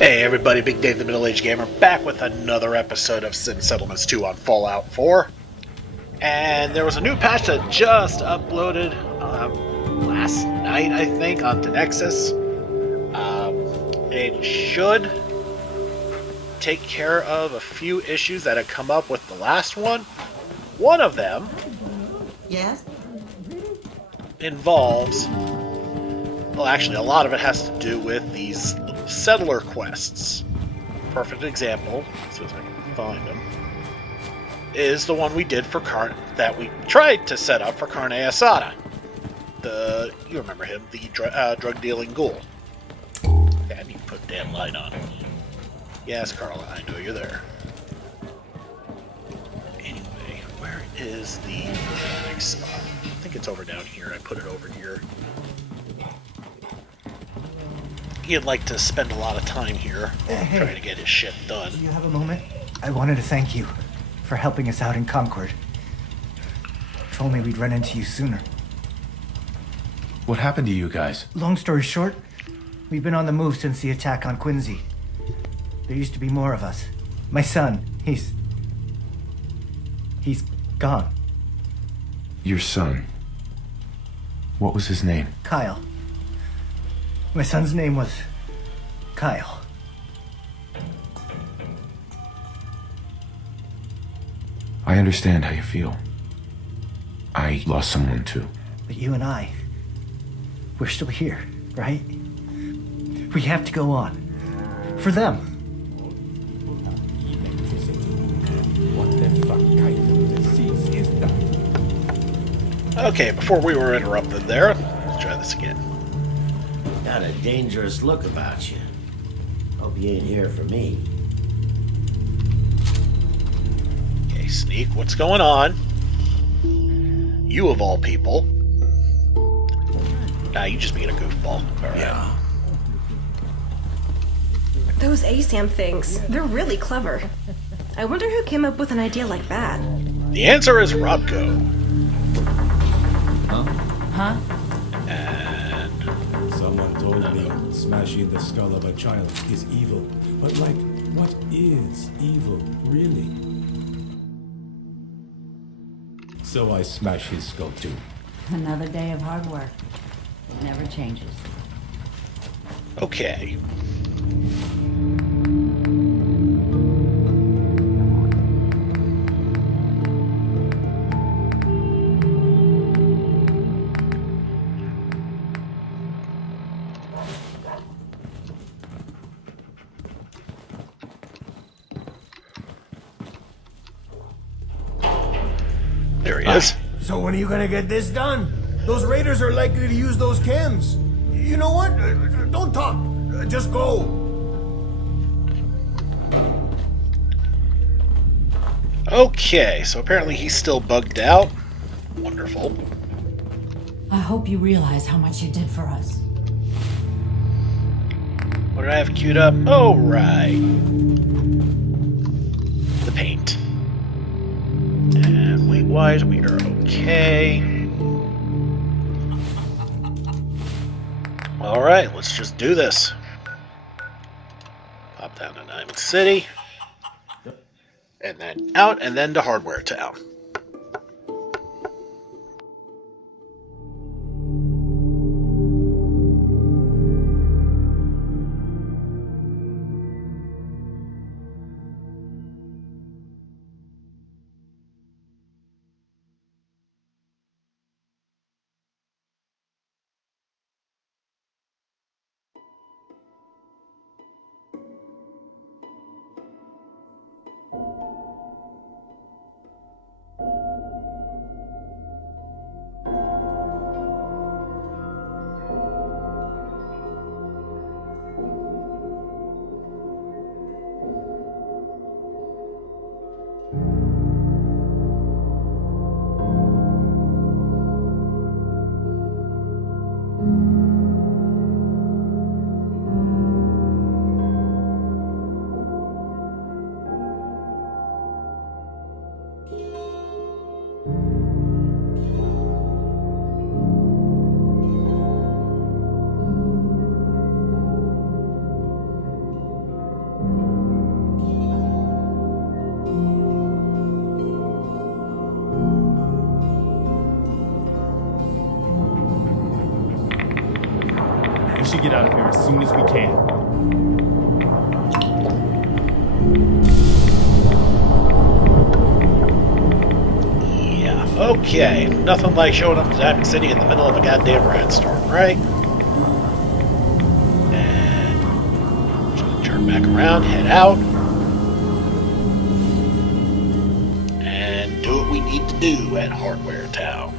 Hey everybody, Big Dave the Middle-Aged Gamer back with another episode of Sin Settlements 2 on Fallout 4. And there was a new patch that just uploaded last night, I think, onto Nexus. It should take care of a few issues that had come up with the last one. One of them involves, well actually a lot of it has to do with these little settler quests. Perfect example, as soon as I can find them, is the one we did for that we tried to set up for Carne Asada. You remember him, the drug dealing ghoul. I need to put a damn light on. Yes, Carla, I know you're there. Anyway, where is the next spot? I think it's over down here. I put it over here. He'd like to spend a lot of time here trying to get his shit done. Do you have a moment? I wanted to thank you for helping us out in Concord. Told me we'd run into you sooner. What happened to you guys? Long story short, we've been on the move since the attack on Quincy. There used to be more of us. My son, he's gone. Your son. What was his name? Kyle. My son's name was Kyle. I understand how you feel. I lost someone too. But you and we're still here, right? We have to go on. For them. What the fuck kind of disease is that? Okay, before we were interrupted there, let's try this again. Got a dangerous look about you. Hope you ain't here for me. Okay, Sneak, what's going on? You of all people. Nah, you just being a goofball. Alright. Yeah. Those ASAM things, they're really clever. I wonder who came up with an idea like that. The answer is Robco. Huh? And Someone told me smashing the skull of a child is evil. But like, what is evil, really? So I smash his skull too. Another day of hard work. It never changes. okay. There he is. So when are you gonna get this done? Those raiders are likely to use those chems. You know what? Don't talk. Just go. Okay, so apparently he's still bugged out. Wonderful. I hope you realize how much you did for us. What did I have queued up? Oh, right. The paint. And weight-wise, we are okay. Alright, let's just do this. Pop down to Diamond City. And then out, and then to Hardware Town. should get out of here as soon as we can. Yeah, okay. Nothing like showing up to Diamond City in the middle of a goddamn rat storm, right? And just gonna turn back around, head out. And do what we need to do at Hardware Town.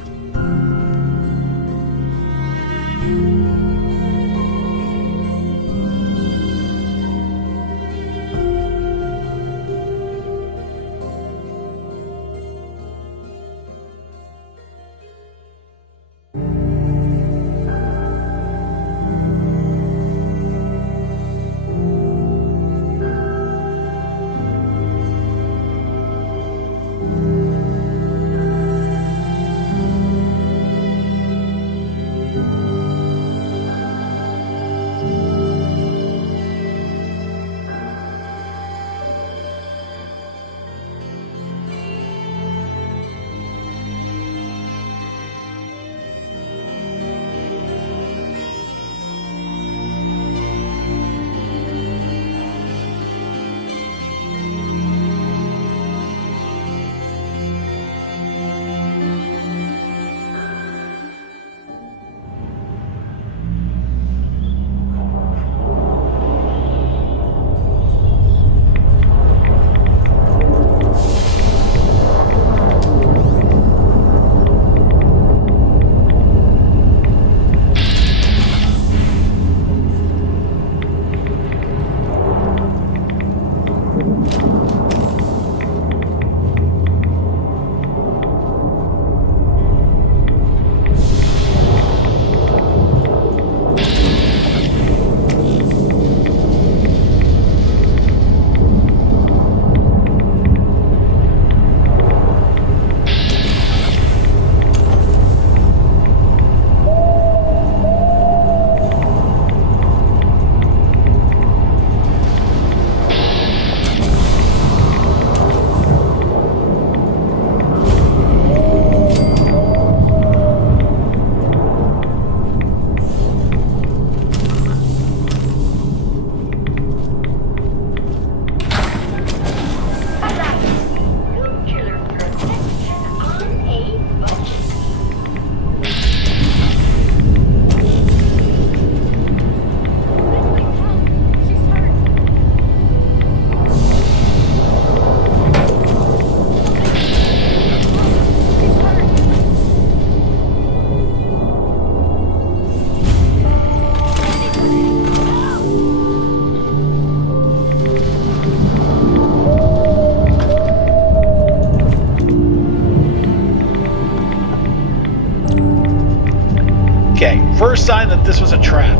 First sign that this was a trap.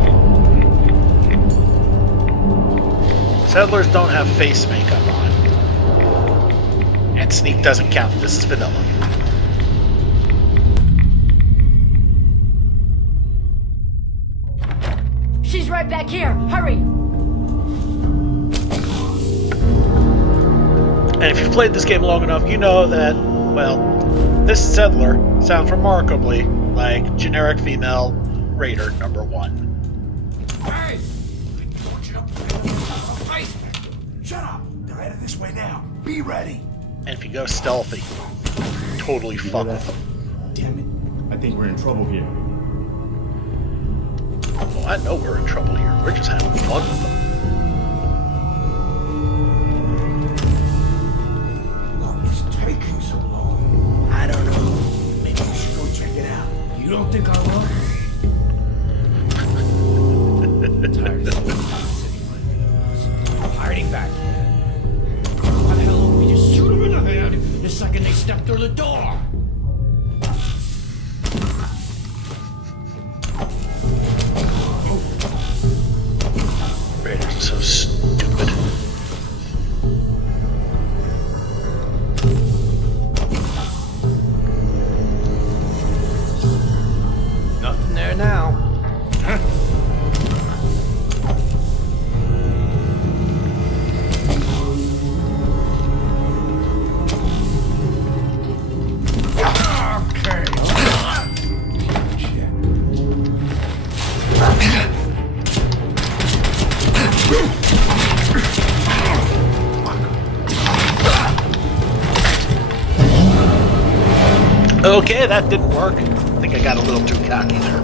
Settlers don't have face makeup on. And sneak doesn't count. This is vanilla. She's right back here. Hurry! And if you've played this game long enough, you know that, well, this settler sounds remarkably like generic female Raider number 1. Hey! I told you to face me. Shut up! They're headed this way now. Be ready. And if you go stealthy, totally fuck with them. Damn it. I think we're in trouble here. Well, I know we're in trouble here. We're just having fun with them. What's taking so long? I don't know. Maybe we should go check it out. You don't think I will? Tired of Hiding back. Why the hell don't we just shoot them in the head the second they step through the door? Raiders are so stupid. Nothing there now. Okay, that didn't work. I think I got a little too cocky there.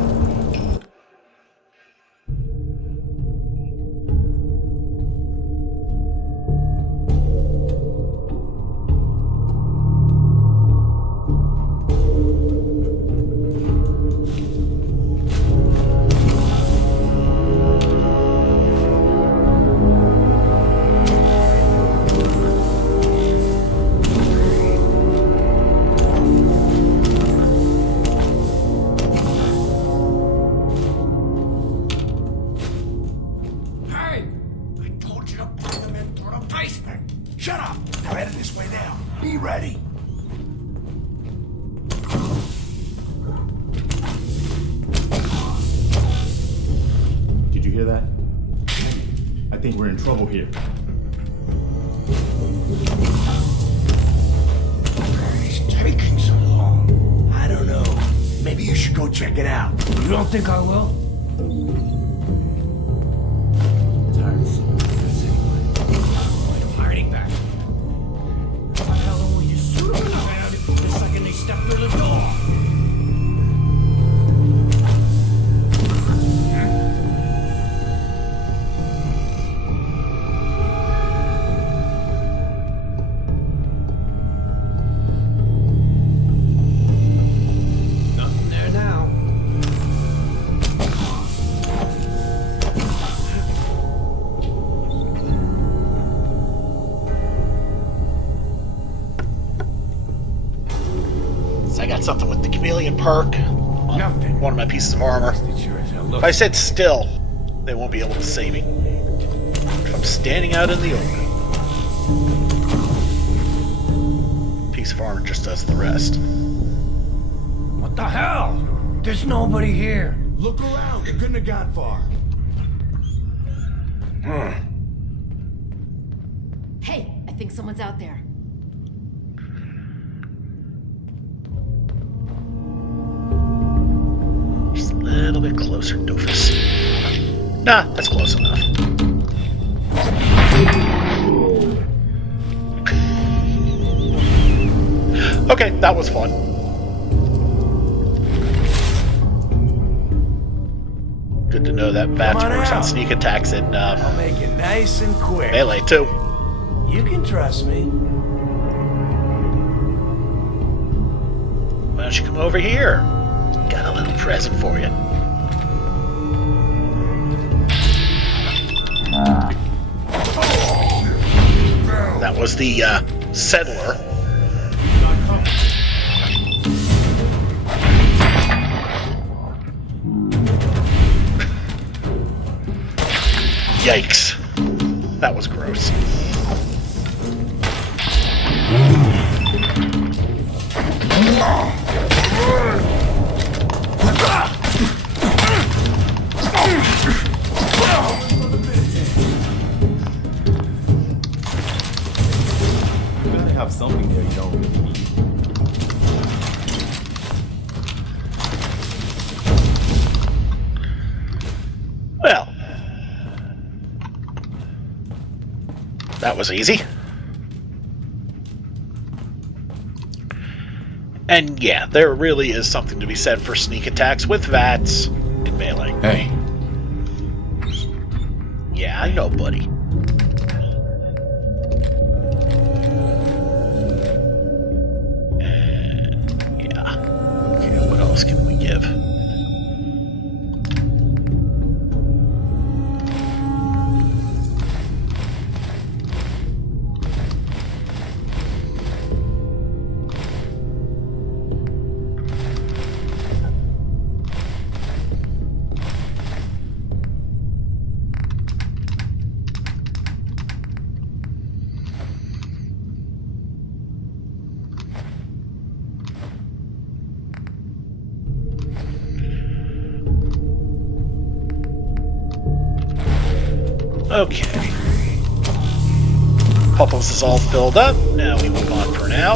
Shut up! They're headed this way now. Be ready. Did you hear that? I think we're in trouble here. It's taking so long. I don't know. Maybe you should go check it out. You don't think I will? Tired of seeing this anyway. Hiding back. How the hell will you shoot them out the second they step through the door? Nothing there now. So I got something with the chameleon perk on Nothing. one of my pieces of armor. If I sit still, they won't be able to see me. If I'm standing out in the open, piece of armor just does the rest. What the hell? There's nobody here. Look around. You couldn't have gone far. Hey, I think someone's out there. Just a little bit closer, doofus. Nah, that's close enough. Okay, that was fun. Good to know that bats Come on works on out. sneak attacks in I'll make it nice and quick. melee too. You can trust me. Why don't you come over here? Got a little present for you. That was the settler. Yikes. That was gross. You gotta have something there you don't really need. Well, that was easy. And yeah, there really is something to be said for sneak attacks with VATS in melee. Hey, Yeah, I know, buddy. And yeah. Okay, what else can we give? Okay. Pupples is all filled up. Now we move on for now.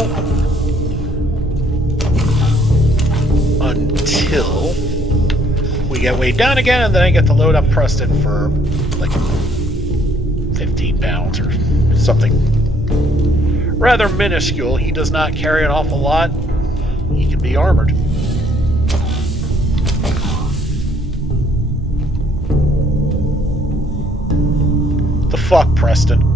Until we get weighed down again, and then I get to load up Preston for like 15 pounds or something rather minuscule. He does not carry an awful lot. He can be armored. The fuck, Preston?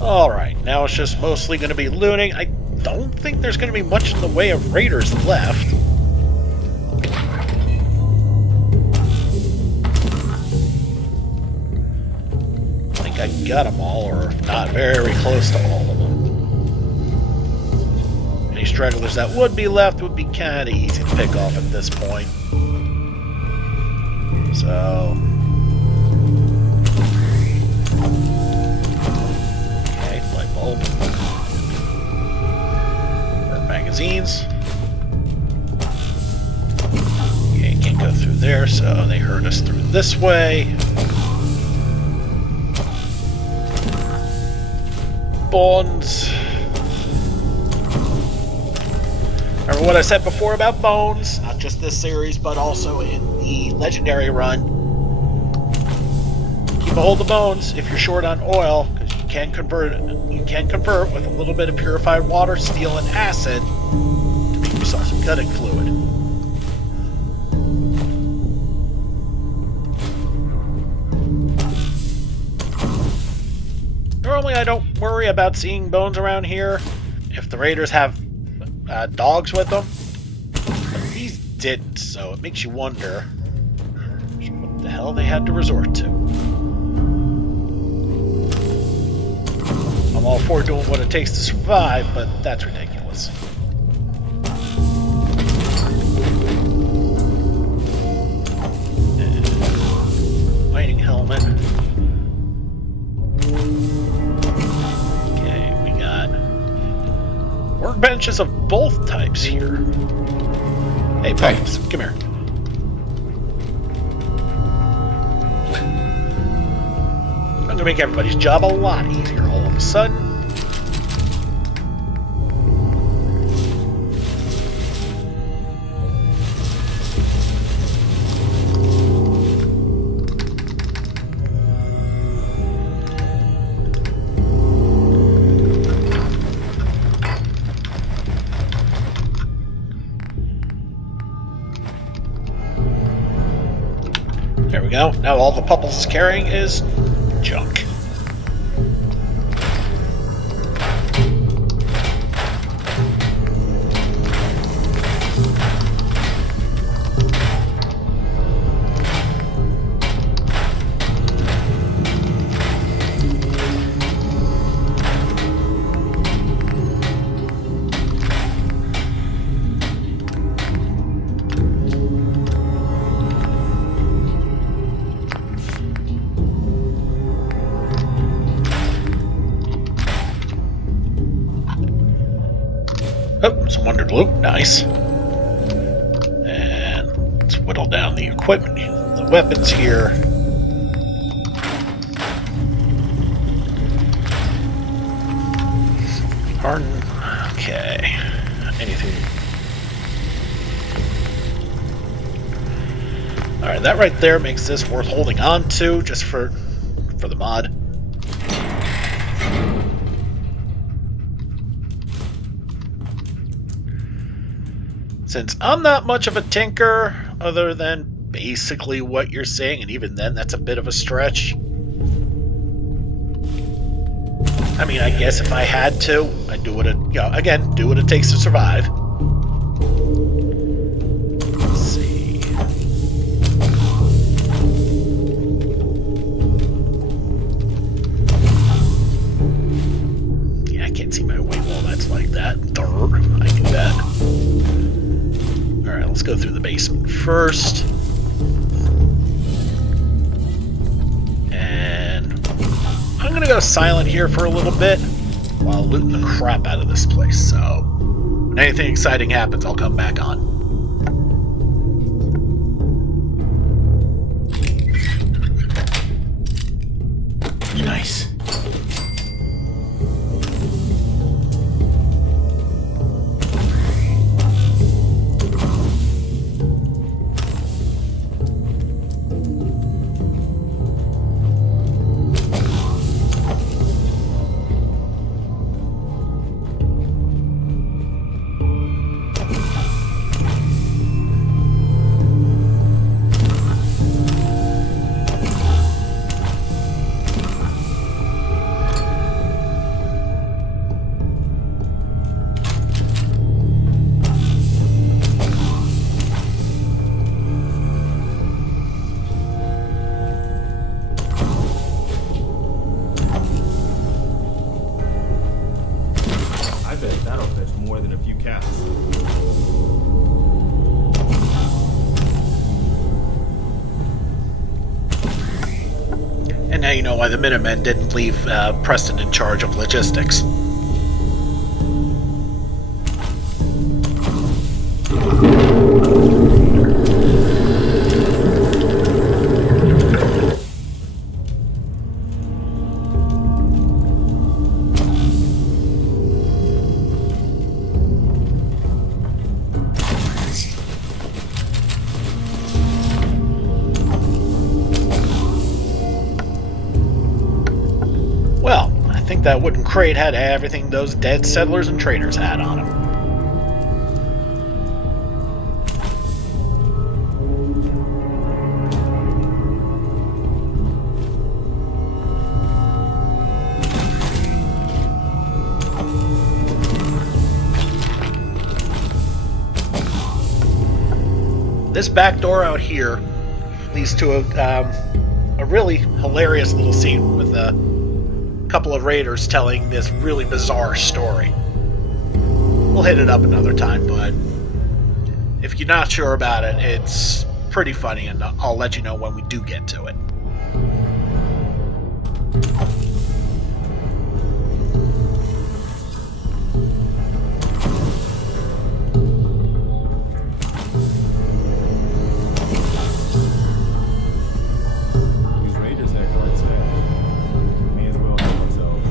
Alright, now it's just mostly going to be looting. I don't think there's going to be much in the way of raiders left. I think I got them all, or if not, very close to all of them. Any stragglers that would be left would be kind of easy to pick off at this point. So... bulb. Or magazines. Okay, can't go through there, so they herd us through this way. Bones. Remember what I said before about bones? Not just this series, but also in the Legendary run. Keep a hold of bones if you're short on oil, because you can convert with a little bit of purified water, steel, and acid to make yourself some cutting fluid. Normally I don't worry about seeing bones around here if the raiders have dogs with them, but these didn't, so it makes you wonder what the hell they had to resort to. I'm all for doing what it takes to survive, but that's ridiculous. Mining helmet. Okay, we got workbenches of both types here. Hey, Pipes, come here. I'm gonna make everybody's job a lot easier all of a sudden. There we go. Now all the Pupples is carrying is junk. Oh, some wondered loot. Nice. And let's whittle down the equipment, the weapons here. Harden. Okay. Anything? Alright, that right there makes this worth holding on to just for the mod. Since I'm not much of a tinker, other than basically what you're saying, and even then that's a bit of a stretch. I mean, I guess if I had to, I'd do what it, again, do what it takes to survive. Let's see. Yeah, I can't see my way while that's like that. Durr, I knew that. Alright, let's go through the basement first. And I'm gonna go silent here for a little bit while looting the crap out of this place. So when anything exciting happens, I'll come back on. Nice. bet that'll fetch more than a few cats. And now you know why the Minutemen didn't leave Preston in charge of logistics. Well, I think that wooden crate had everything those dead settlers and traders had on them. This back door out here leads to a really hilarious little scene with a couple of raiders telling this really bizarre story. We'll hit it up another time, but if you're not sure about it, it's pretty funny, and I'll let you know when we do get to it. These raiders had cards there. May as well help themselves.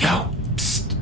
Yo, psst.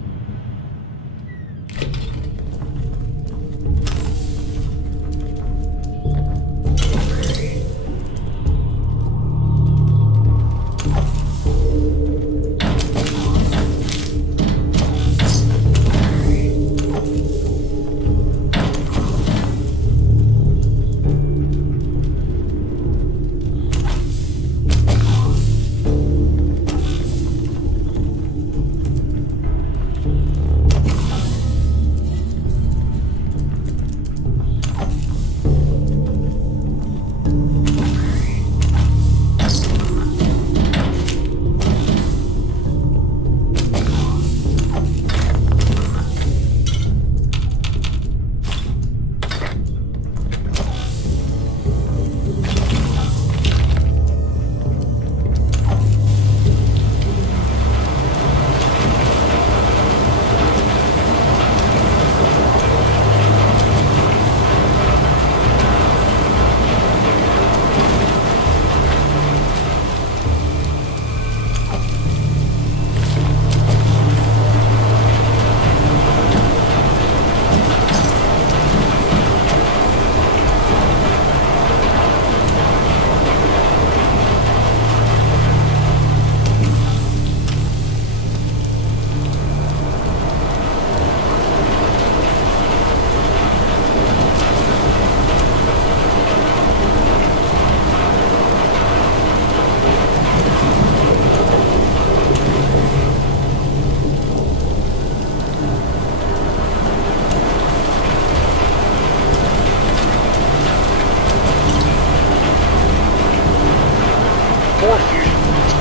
More fusion.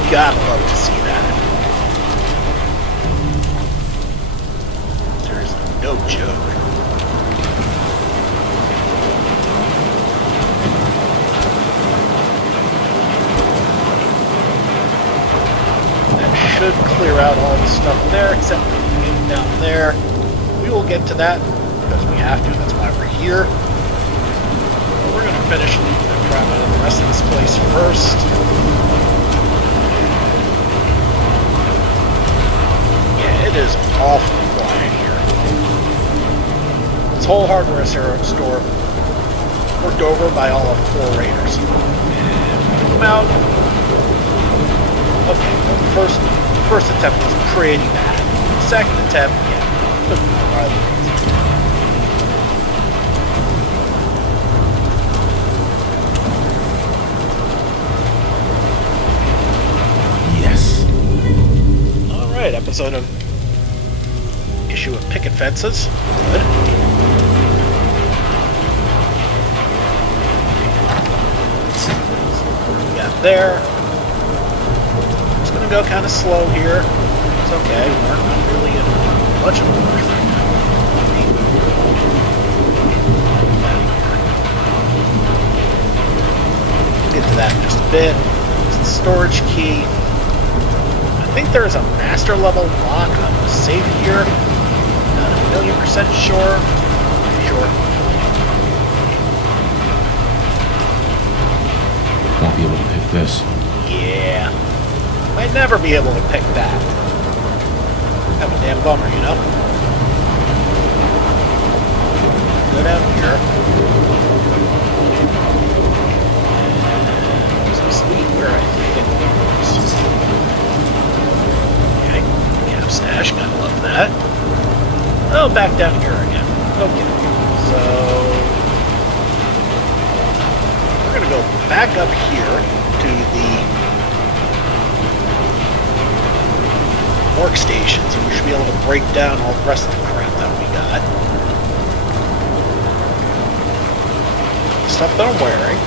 Gotta love to see that. There's no joke. That should clear out all the stuff there, except for the gate down there. We will get to that because we have to. That's why we're here. finish looting the crap out of the rest of this place first. Yeah, it is awfully quiet here. This whole hardware store worked over by all of 4 raiders. And come out. Okay, well, the first attempt was pretty bad. The second attempt, yeah, took me by the reins. Alright, episode of issue of picket fences. Good. So what do we got there? It's gonna go kind of slow here. It's okay, we're not really in much of a rush right now. We'll get to that in just a bit. It's the storage key. I think there is a master level lock on the safe here. Not 1,000,000% sure. Sure. Won't be able to pick this. Yeah. Might never be able to pick that. Have a damn bummer, you know? Go down here. So sweet where I think it goes. Okay. Cap stash, gotta love that. Oh, back down here again. Okay. So we're gonna go back up here to the workstations, and we should be able to break down all the rest of the crap that we got. The stuff that I'm wearing.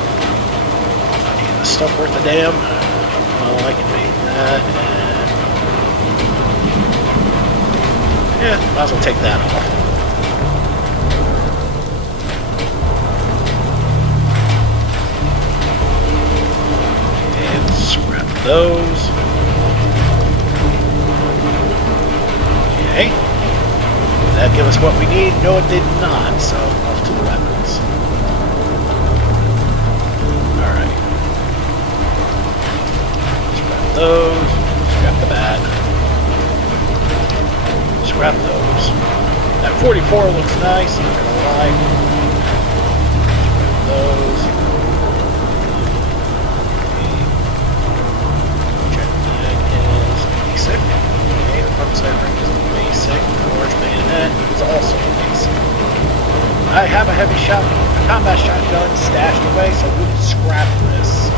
And the stuff worth a damn. Oh, I can make that. Yeah, might as well take that off. And scrap those. Okay. Did that give us what we need? No, it did not, so off to the weapons. Alright. Scrap those. Scrap the bat. Scrap those. That 44 looks nice, I'm not gonna lie. Scrap those. Check that is basic. Okay, the front side ring is basic. The large bayonet is also basic. I have a heavy combat shotgun stashed away, so we will scrap this.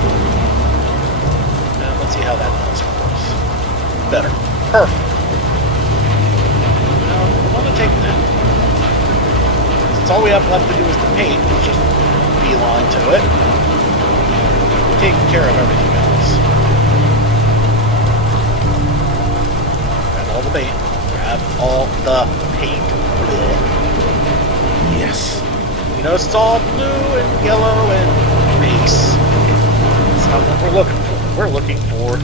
Now let's see how that does for us. Better. Perfect. Take that. Since all we have left to do is the paint, let's just beeline to it. We're taking care of everything else. Grab all the paint. Grab all the paint. Yes. You notice it's all blue and yellow and base. That's not what we're looking for. We're looking for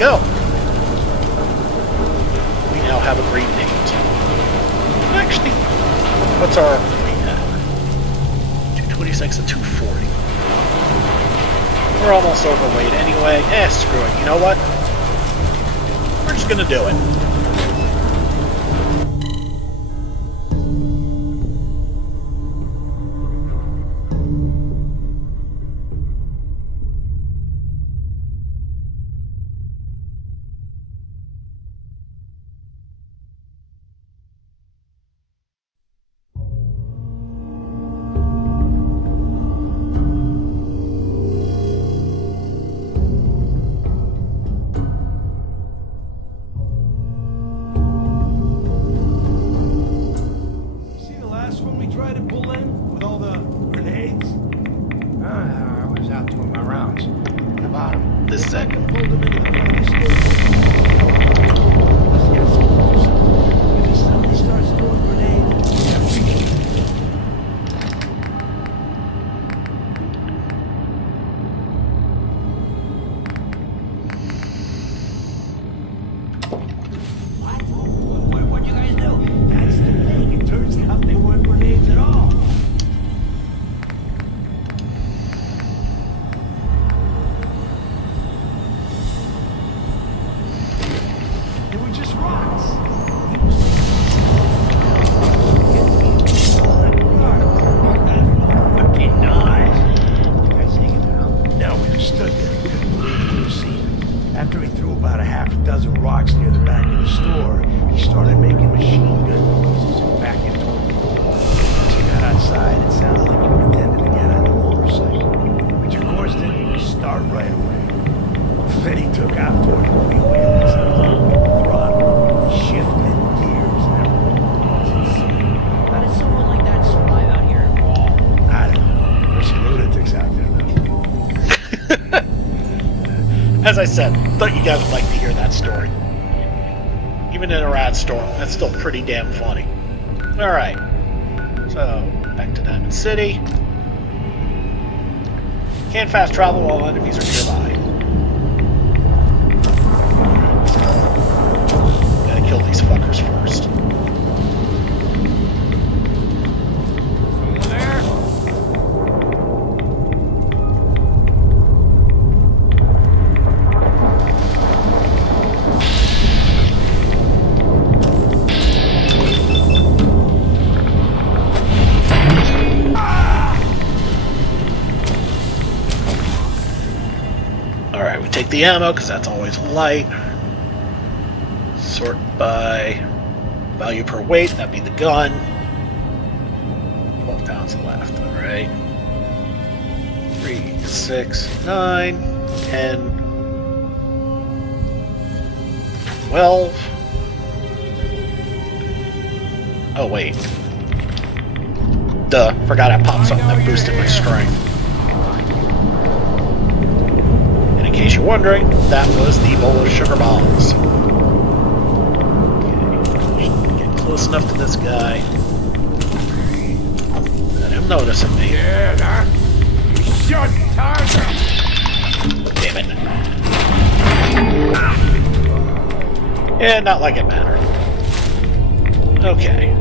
go. We now have a green paint. Actually, what's our weight at? 226 and 240. We're almost overweight anyway. Screw it. You know what? We're just gonna do it. I said, thought you guys would like to hear that story. Even in a rad storm, that's still pretty damn funny. Alright. So, back to Diamond City. Can't fast travel while enemies are nearby. Gotta kill these fuckers first. Alright, we take the ammo because that's always light. Sort by value per weight, that'd be the gun. 12 pounds left, alright. 3, 6, 9, 10, 12. Oh, wait. Duh, forgot I popped something that boosted my strength. And in case you're wondering, that was the bowl of sugar bombs. Close enough to this guy. Let him noticing me. Yeah, you should target. Damn it. Yeah, not like it mattered. Okay.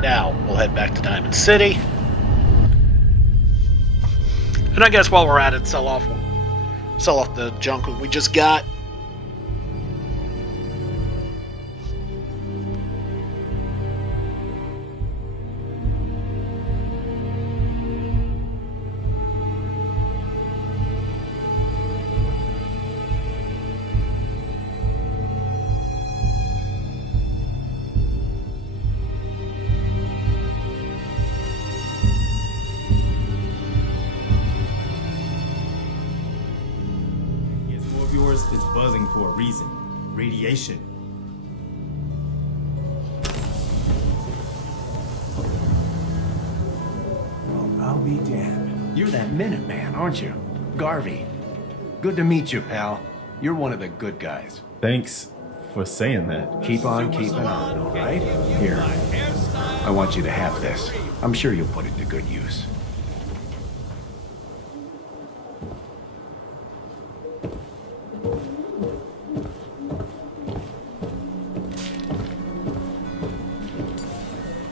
Now, we'll head back to Diamond City. And I guess while we're at it, sell off the junk we just got. Yours is buzzing for a reason. Radiation. Oh, I'll be damned. You're that Minuteman, aren't you? Garvey. Good to meet you, pal. You're one of the good guys. Thanks for saying that. Keep on keeping on, all right? Here. I want you to have this. I'm sure you'll put it to good use.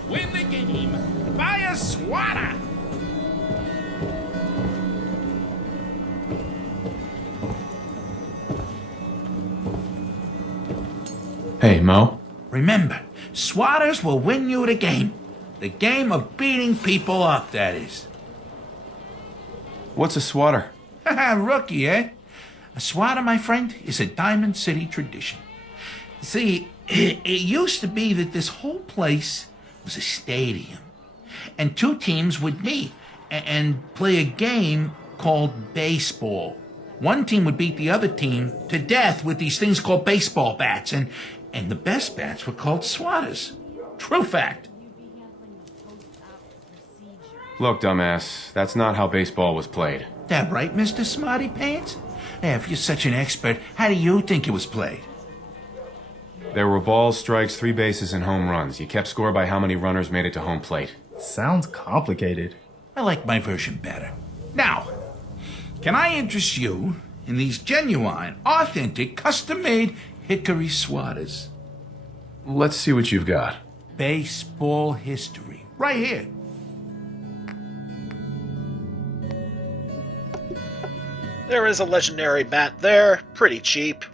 Win the game! Buy a swatter! Hey, Mo. Remember, swatters will win you the game. The game of beating people up, that is. What's a swatter? Haha, rookie, eh? A swatter, my friend, is a Diamond City tradition. See, it used to be that this whole place was a stadium. And two teams would meet and play a game called baseball. One team would beat the other team to death with these things called baseball bats. And the best bats were called swatters. True fact. Look, dumbass, that's not how baseball was played. That right, Mr. Smarty Pants? Yeah, if you're such an expert, how do you think it was played? There were balls, strikes, 3 bases, and home runs. You kept score by how many runners made it to home plate. Sounds complicated. I like my version better. Now, can I interest you in these genuine, authentic, custom-made hickory swatters? Let's see what you've got. Baseball history. Right here. There is a legendary bat there, pretty cheap.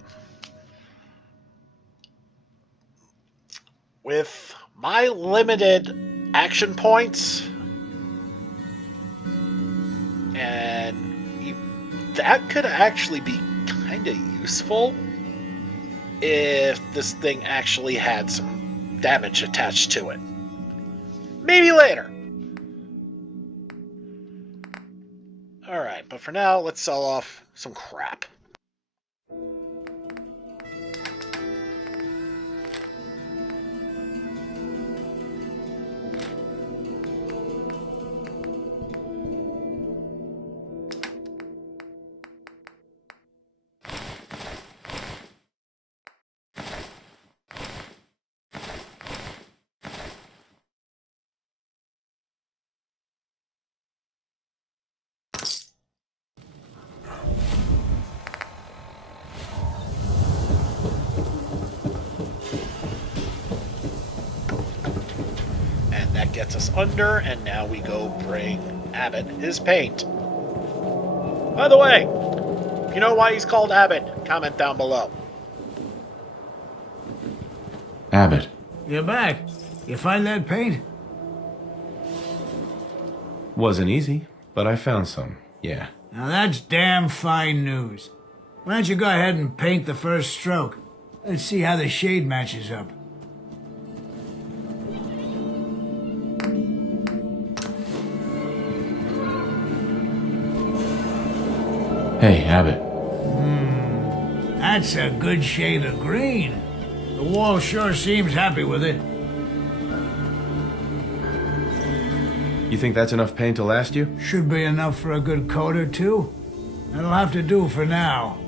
With my limited action points, and that could actually be kind of useful if this thing actually had some damage attached to it. Maybe later. Alright, but for now, let's sell off some crap. that gets us under, and now we go bring Abbott his paint. By the way, if you know why he's called Abbott, comment down below. Abbott. You're back. You find that paint? Wasn't easy, but I found some, yeah. Now that's damn fine news. Why don't you go ahead and paint the first stroke? Let's see how the shade matches up. Hey, Abbott. That's a good shade of green. The wall sure seems happy with it. You think that's enough paint to last you? Should be enough for a good coat or two. That'll have to do for now.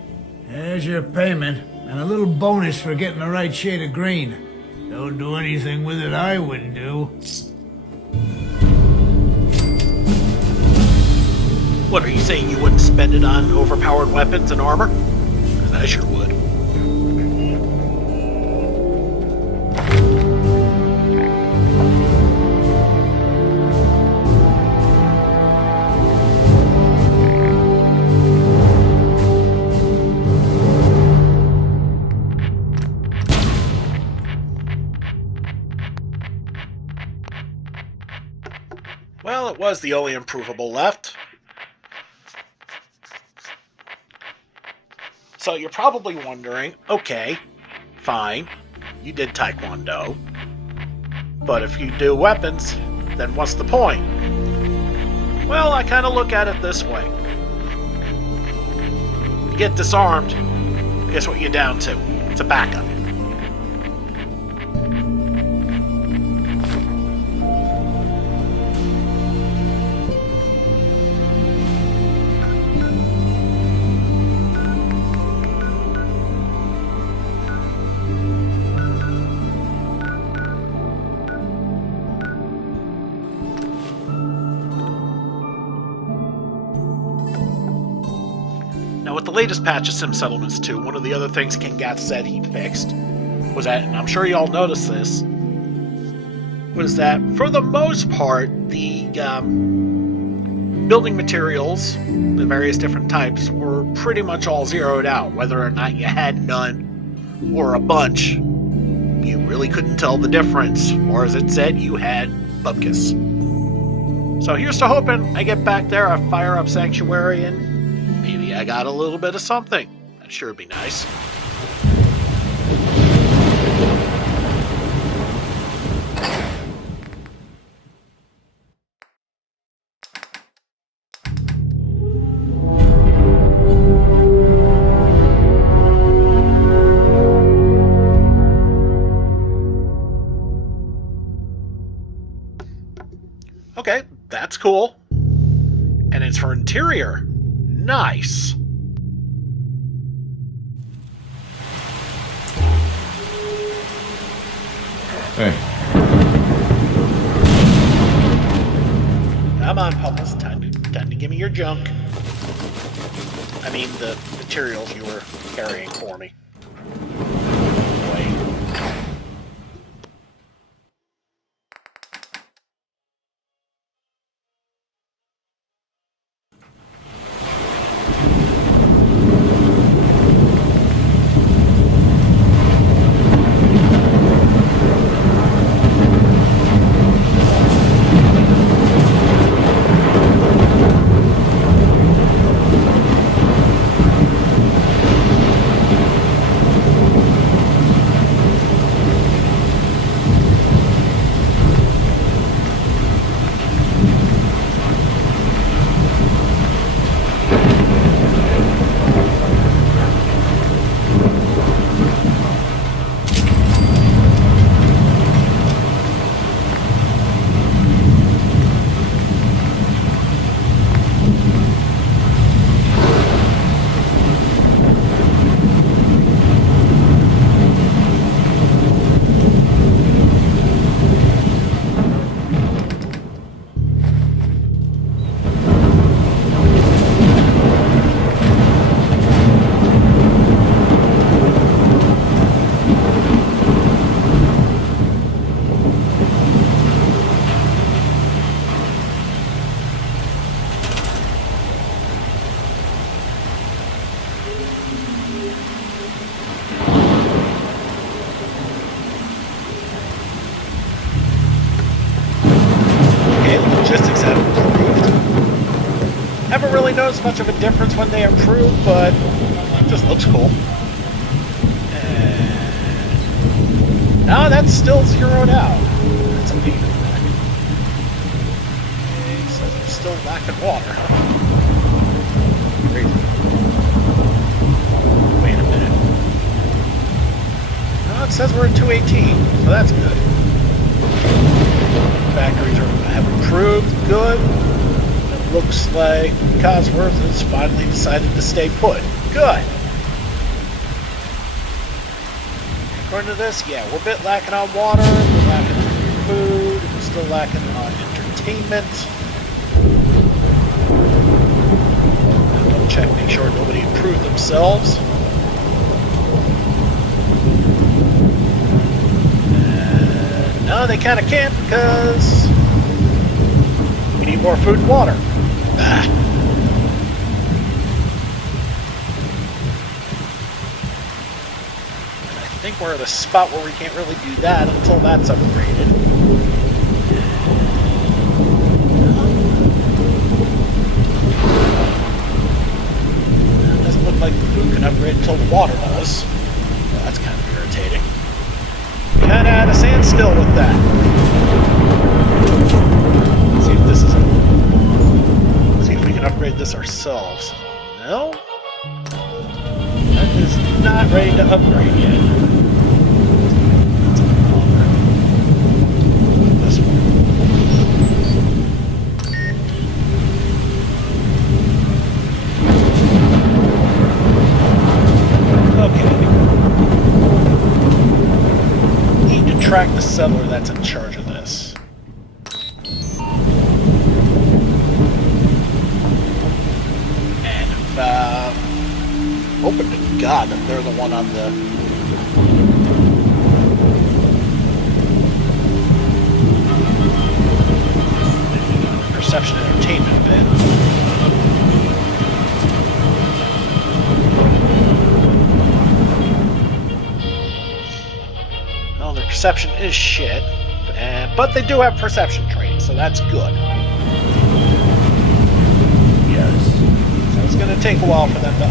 There's your payment, and a little bonus for getting the right shade of green. Don't do anything with it I wouldn't do. What, are you saying you wouldn't spend it on overpowered weapons and armor? Because I sure would. Well, it was the only improvable left. So you're probably wondering, okay, fine, you did Taekwondo, but if you do weapons, then what's the point? Well, I kind of look at it this way. You get disarmed, guess what you're down to? It's a backup. With the latest patch of Sim Settlements 2, one of the other things King Gath said he fixed was that, and I'm sure you all noticed this, was that for the most part, the building materials, the various different types, were pretty much all zeroed out. Whether or not you had none or a bunch, you really couldn't tell the difference. Or as it said, you had bupkis. So here's to hoping I get back there, I fire up Sanctuary, and maybe I got a little bit of something. That sure would be nice. Okay, that's cool. And it's for interior. Nice. Hey. Come on, Pupples. Time to give me your junk. I mean, the materials you were carrying for me. Wait. logistics have improved. Haven't really noticed much of a difference when they improve, but it just looks cool. And... no, that's still zeroed out. That's a payment back. Okay, so we're still lacking water, huh? Crazy. Wait a minute. No, it says we're at 218, so that's good. Factories have improved, good. It looks like Cosworth has finally decided to stay put. Good. According to this, yeah, we're a bit lacking on water, we're lacking on food, we're still lacking on entertainment. Double check, make sure nobody improved themselves. No, they kind of can't because we need more food and water. Ah. And I think we're at a spot where we can't really do that until that's upgraded. It doesn't look like the food can upgrade until the water does. Well, that's kind of irritating. Kinda at a standstill with that. Let's see if this is let's see if we can upgrade this ourselves. No? That is not ready to upgrade yet. This one. Okay. Track the settler that's in charge of this. And if, open to God if they're the one on the perception entertainment bit. Perception is shit, but they do have perception training, so that's good. Yes. So it's going to take a while for them to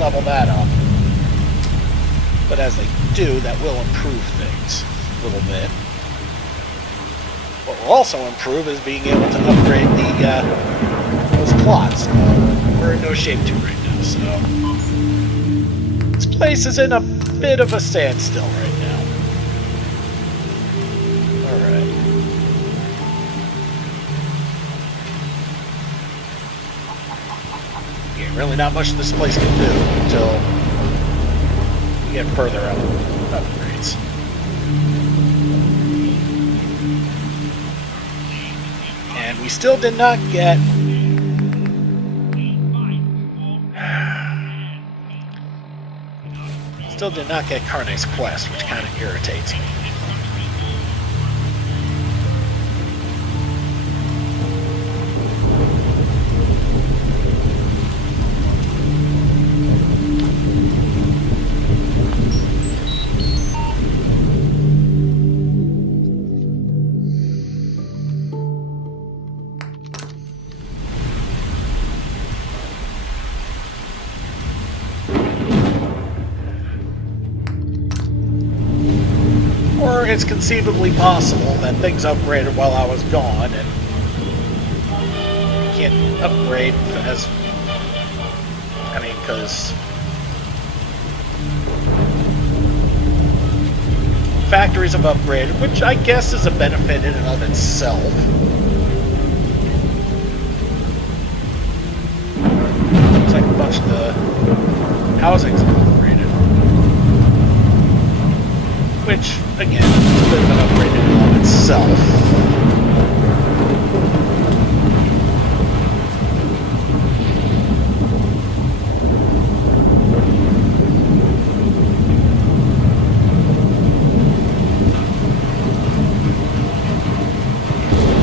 level that up. But as they do, that will improve things a little bit. What will also improve is being able to upgrade those plots. We're in no shape to right now, so this place is in a bit of a standstill right now. Really not much this place can do until we get further up upgrades. And we still did not get Carne's quest, which kind of irritates me. It's conceivably possible that things upgraded while I was gone, and you can't upgrade as... I mean, because... factories have upgraded, which I guess is a benefit in and of itself. Looks like a bunch of the housings have upgraded. Which, again, is a bit of an upgrade in and of itself.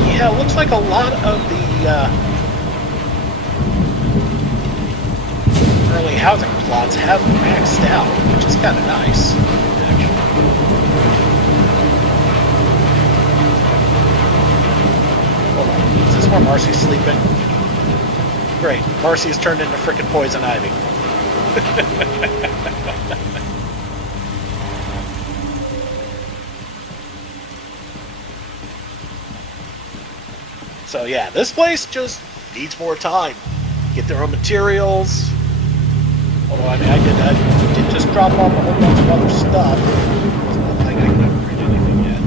Yeah, it looks like a lot of the early housing plots have maxed out, which is kind of nice. Hold on. Is this where Marcy's sleeping? Great. Marcy's turned into frickin' poison ivy. So yeah, this place just needs more time. Get their own materials. Although I mean, I did just drop off a whole bunch of other stuff. It's not like I can upgrade anything yet.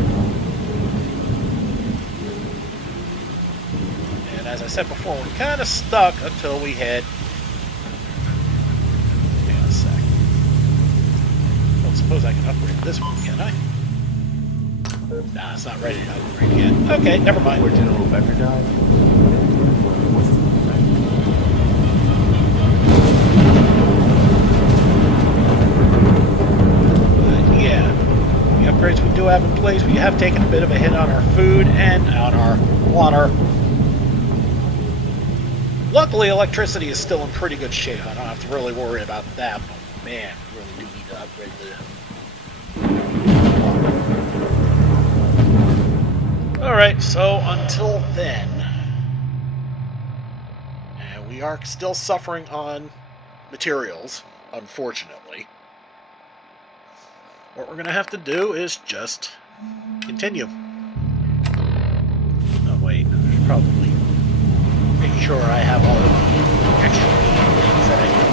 And as I said before, we're kind of stuck until we hit. Hang on a sec. I don't suppose I can upgrade this one, can I? Nah, it's not ready to upgrade yet. Okay, never mind. Where General Becker died? Yeah, the upgrades we do have in place, we have taken a bit of a hit on our food and on our water. Luckily, electricity is still in pretty good shape. I don't have to really worry about that, but man, we really do need to upgrade the... Alright, so until then, we are still suffering on materials, unfortunately. What we're going to have to do is just continue. Oh wait, I should probably make sure I have all of the extra things that I need.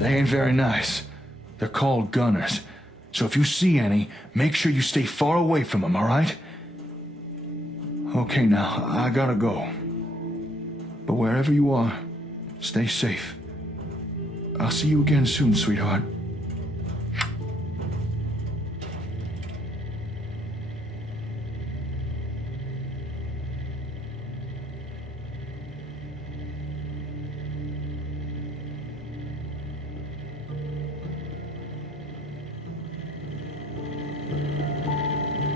They ain't very nice. They're called gunners. So if you see any, make sure you stay far away from them, all right? Okay, now, I gotta go. But wherever you are, stay safe. I'll see you again soon, sweetheart.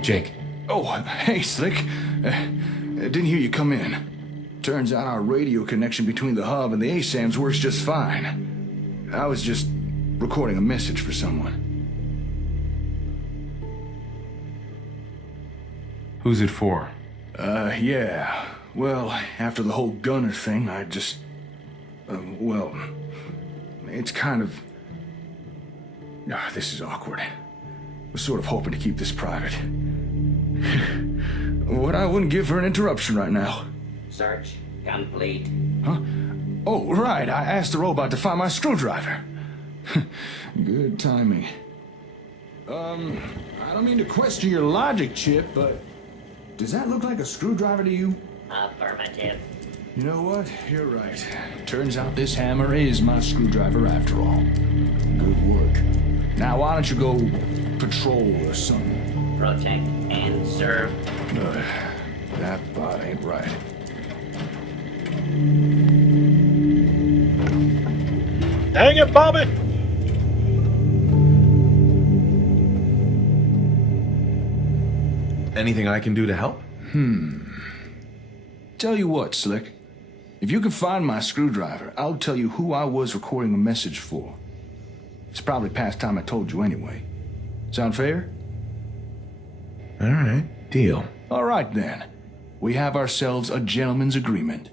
Jake. Oh, hey, Slick. Didn't hear you come in. Turns out our radio connection between the hub and the ASAMs works just fine. I was just recording a message for someone. Who's it for? Yeah. Well, after the whole gunner thing, I just... well... It's kind of... this is awkward. Was sort of hoping to keep this private. What I wouldn't give for an interruption right now. Search complete. Huh? Oh, right. I asked the robot to find my screwdriver. Good timing. I don't mean to question your logic, Chip, but... Does that look like a screwdriver to you? Affirmative. You know what? You're right. Turns out this hammer is my screwdriver after all. Good work. Now, why don't you go patrol or something? Protect and serve. That part ain't right. Dang it, Bobby! Anything I can do to help? Tell you what, Slick. If you can find my screwdriver, I'll tell you who I was recording a message for. It's probably past time I told you anyway. Sound fair? All right, deal. All right, then. We have ourselves a gentleman's agreement.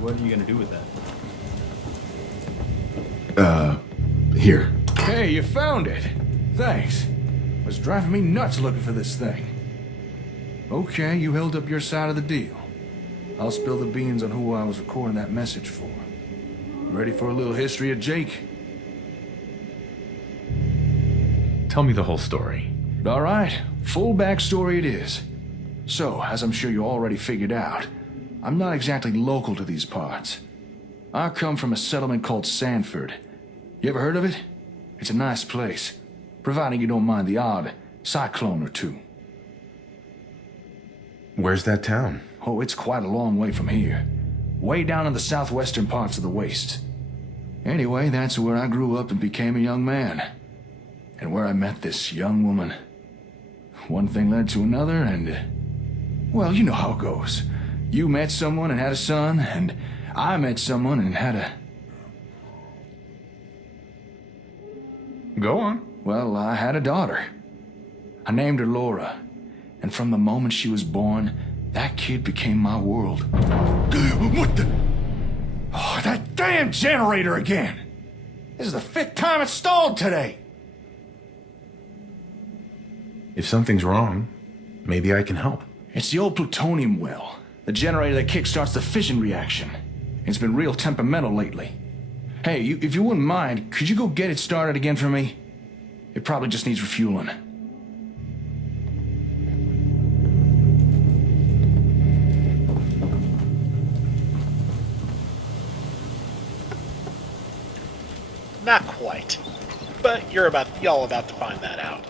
What are you gonna do with that? Here. Hey, you found it. Thanks. Was driving me nuts looking for this thing. Okay, you held up your side of the deal. I'll spill the beans on who I was recording that message for. Ready for a little history of Jake? Tell me the whole story. All right, full backstory it is. So, as I'm sure you already figured out, I'm not exactly local to these parts. I come from a settlement called Sanford. You ever heard of it? It's a nice place, providing you don't mind the odd cyclone or two. Where's that town? Oh, it's quite a long way from here. Way down in the southwestern parts of the waste. Anyway, that's where I grew up and became a young man. And where I met this young woman. One thing led to another, and... well, you know how it goes. You met someone and had a son, and I met someone and had a... Go on. well, I had a daughter. I named her Laura. And from the moment she was born, that kid became my world. What the... oh, that damn generator again! This is the 5th time it's stalled today! If something's wrong, maybe I can help. It's the old plutonium well. The generator that kickstarts the fission reaction. It's been real temperamental lately. Hey, if you wouldn't mind, could you go get it started again for me? It probably just needs refueling. Not quite. But y'all about to find that out.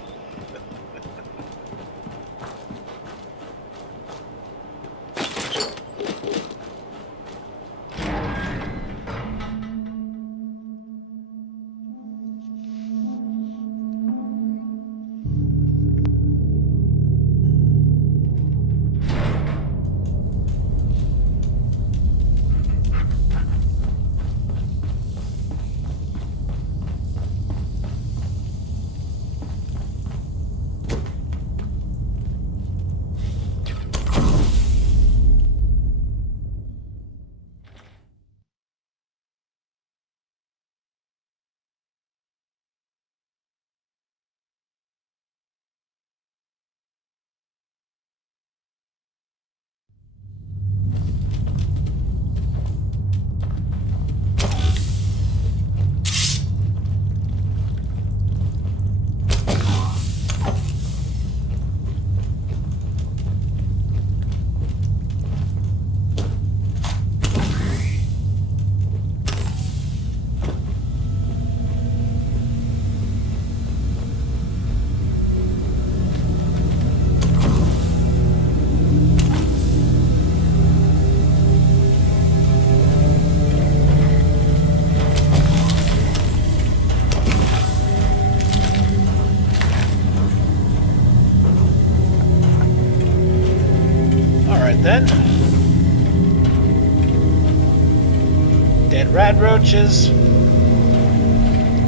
Dead Radroaches.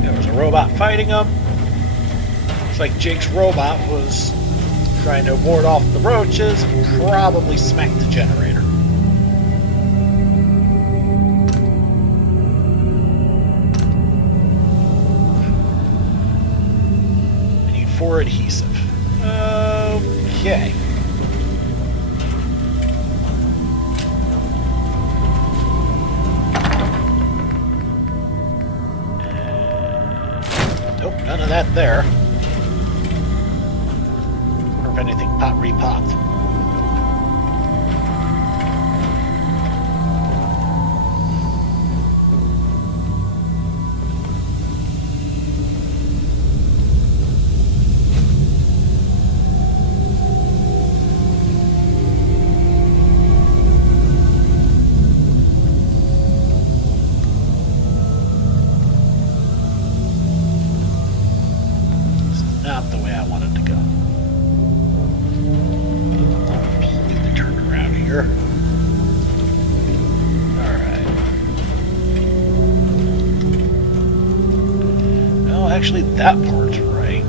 There was a robot fighting them. Looks like Jake's robot was trying to ward off the roaches and probably smacked the generator. I need 4 adhesive. Okay. Nope, none of that there. Wonder if anything repopped. Not the way I wanted to go. Completely turned around here. Alright. No, actually that part's right.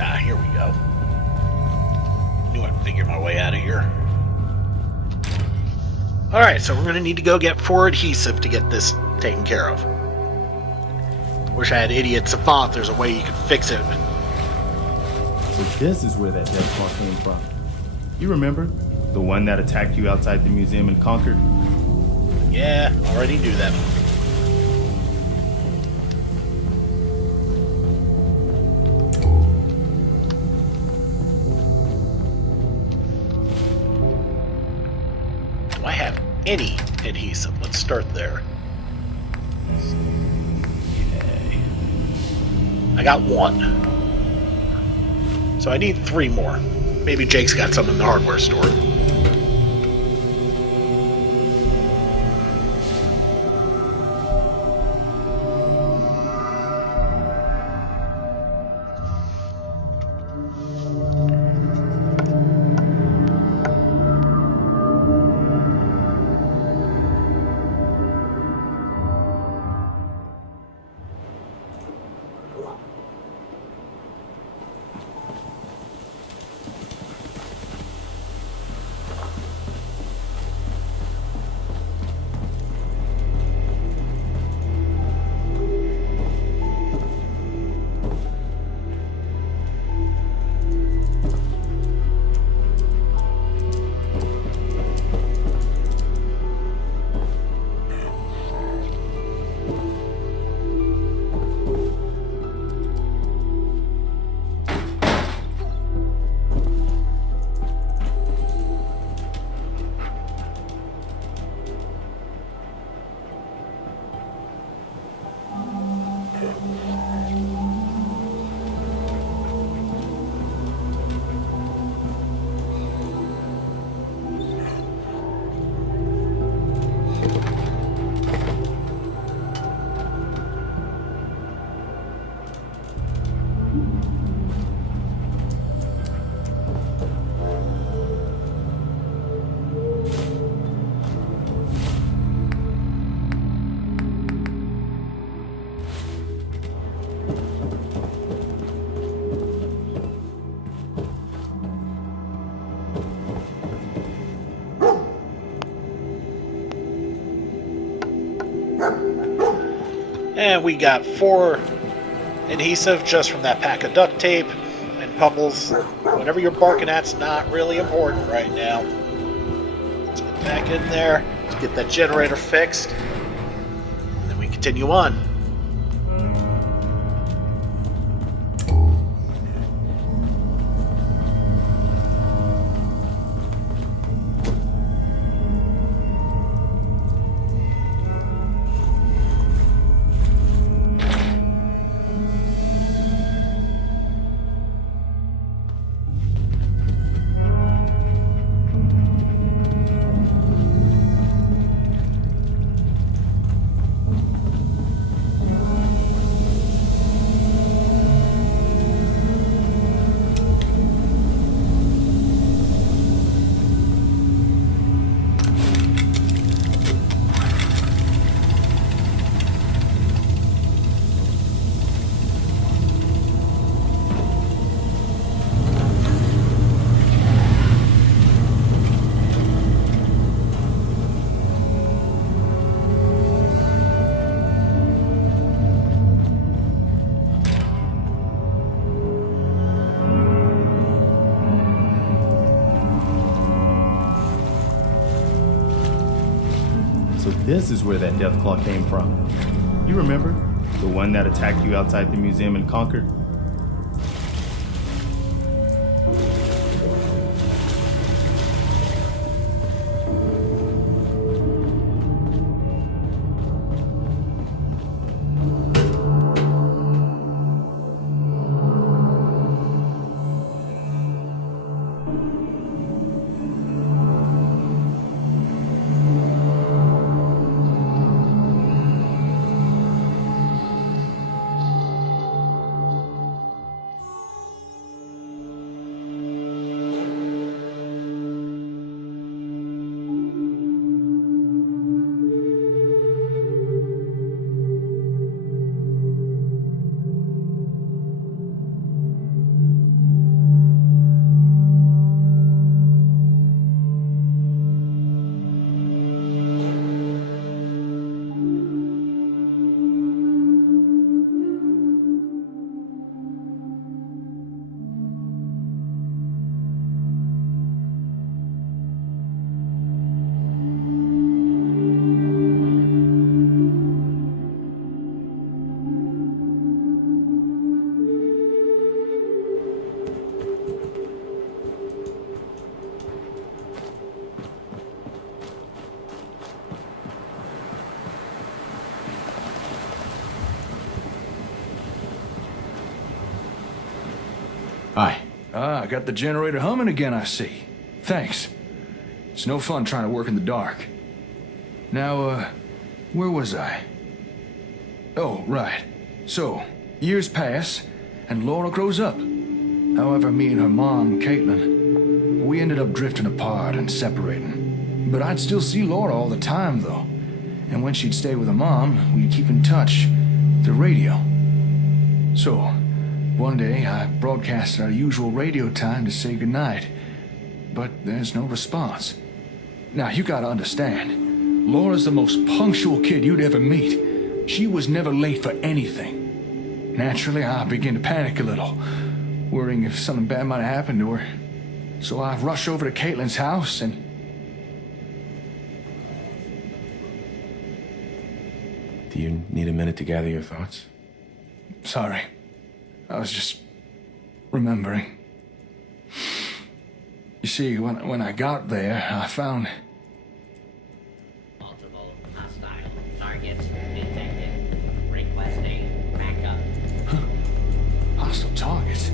Ah, here we go. Knew I'd figure my way out of here. Alright, so we're going to need to go get 4 adhesive to get this taken care of. Wish I had Idiot Savant, there's a way you could fix it. So this is where that death claw came from. You remember? The one that attacked you outside the museum in Concord? Yeah, already knew that. Do I have any adhesive? Let's start there. Okay. I got 1. So I need 3 more. Maybe Jake's got some in the hardware store. And we got 4 adhesive just from that pack of duct tape. And Pummels, whatever you're barking at's not really important right now. Let's get back in there, let's get that generator fixed, and then we continue on. This is where that Deathclaw came from. You remember? The one that attacked you outside the museum in Concord? Hi. Ah, got the generator humming again, I see. Thanks. It's no fun trying to work in the dark. Now, where was I? Oh, right. So, years pass, and Laura grows up. However, me and her mom, Caitlin, we ended up drifting apart and separating. But I'd still see Laura all the time, though. And when she'd stay with her mom, we'd keep in touch through radio. So, one day, I broadcast our usual radio time to say goodnight, but there's no response. Now, you gotta understand, Laura's the most punctual kid you'd ever meet. She was never late for anything. Naturally, I began to panic a little, worrying if something bad might have happened to her. So I rushed over to Caitlin's house and... Do you need a minute to gather your thoughts? Sorry. I was just remembering. You see, when I got there, I found... Multiple hostile targets detected. Requesting backup. Huh? Hostile targets?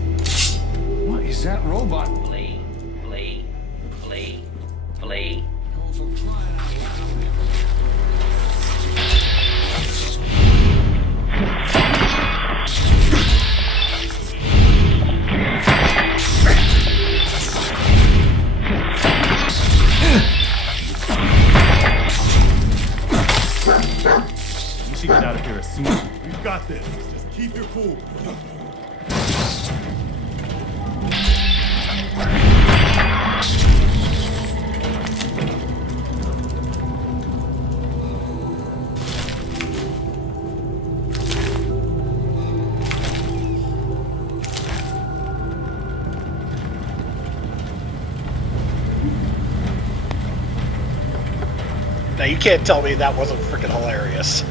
What is that robot? Flee, flee, flee, flee. You should get out of here as soon as we've got this. Just keep your cool. Now you can't tell me that wasn't freaking hilarious.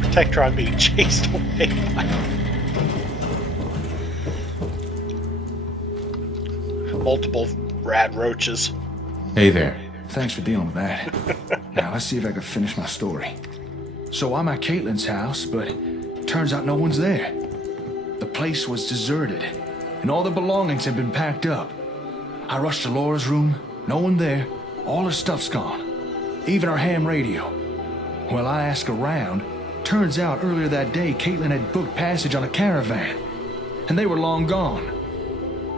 Protectron being chased away by multiple Radroaches. Hey there. Thanks for dealing with that. Now, let's see if I can finish my story. So I'm at Caitlin's house, but turns out no one's there. The place was deserted, and all the belongings had been packed up. I rushed to Laura's room, no one there, all her stuff's gone. Even her ham radio. Well, I asked around. Turns out earlier that day, Caitlin had booked passage on a caravan, and they were long gone.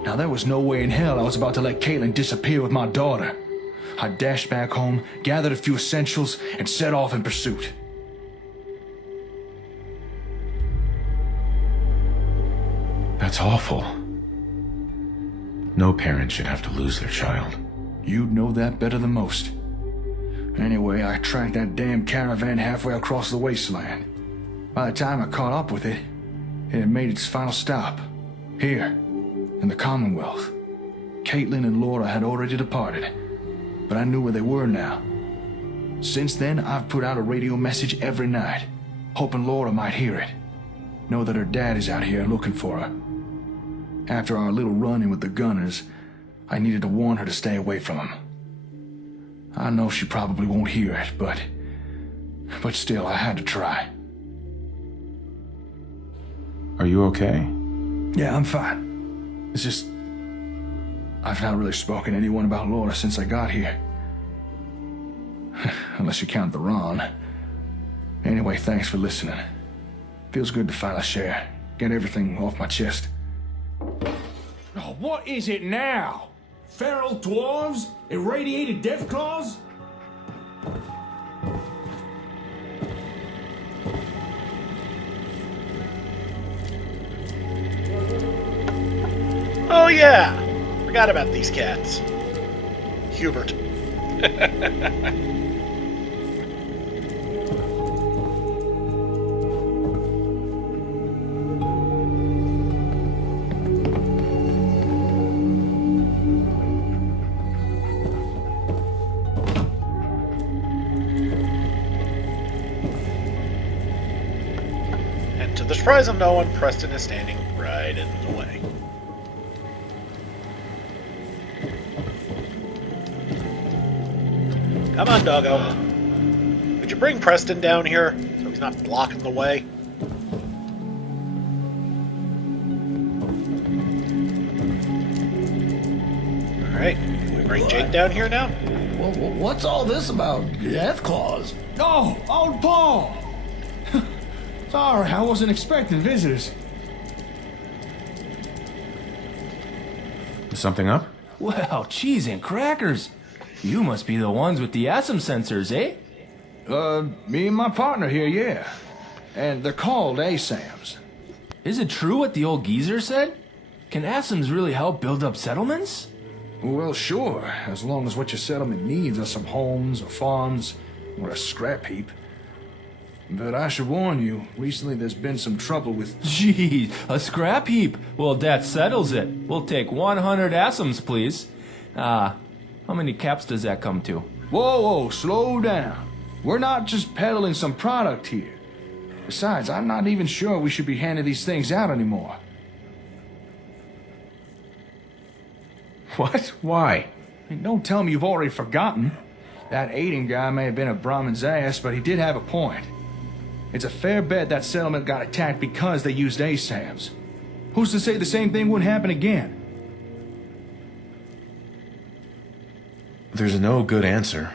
Now, there was no way in hell I was about to let Caitlin disappear with my daughter. I dashed back home, gathered a few essentials, and set off in pursuit. That's awful. No parent should have to lose their child. You'd know that better than most. Anyway, I tracked that damn caravan halfway across the wasteland. By the time I caught up with it, it had made its final stop. Here, in the Commonwealth. Caitlin and Laura had already departed. but I knew where they were now. Since then, I've put out a radio message every night, hoping Laura might hear it. Know that her dad is out here looking for her. After our little run-in with the gunners, I needed to warn her to stay away from him. I know she probably won't hear it, but still, I had to try. Are you okay? Yeah, I'm fine. It's just, I've not really spoken to anyone about Laura since I got here. Unless you count the Ron. Anyway, thanks for listening. Feels good to finally share. Get everything off my chest. Oh, what is it now? Feral dwarves? Irradiated death claws? Oh yeah! Forgot about these cats. Hubert. And to the surprise of no one, Preston is standing right in the way. Come on, doggo. Would you bring Preston down here so he's not blocking the way? Alright, can we bring Jake down here now? What's all this about death claws? Oh, old Paul! Sorry, I wasn't expecting visitors. Something up? Well, cheese and crackers. You must be the ones with the ASM sensors, eh? Me and my partner here, yeah. And they're called ASAMs. Is it true what the old geezer said? Can ASMs really help build up settlements? Well, sure, as long as what your settlement needs are some homes or farms or a scrap heap. But I should warn you, recently there's been some trouble with... Geez, a scrap heap? Well, that settles it. We'll take 100 ASMs, please. How many caps does that come to? Whoa, slow down. We're not just peddling some product here. Besides, I'm not even sure we should be handing these things out anymore. What? Why? Hey, don't tell me you've already forgotten. That Aiden guy may have been a Brahmin's ass, but he did have a point. It's a fair bet that settlement got attacked because they used ASAMs. Who's to say the same thing wouldn't happen again? There's no good answer.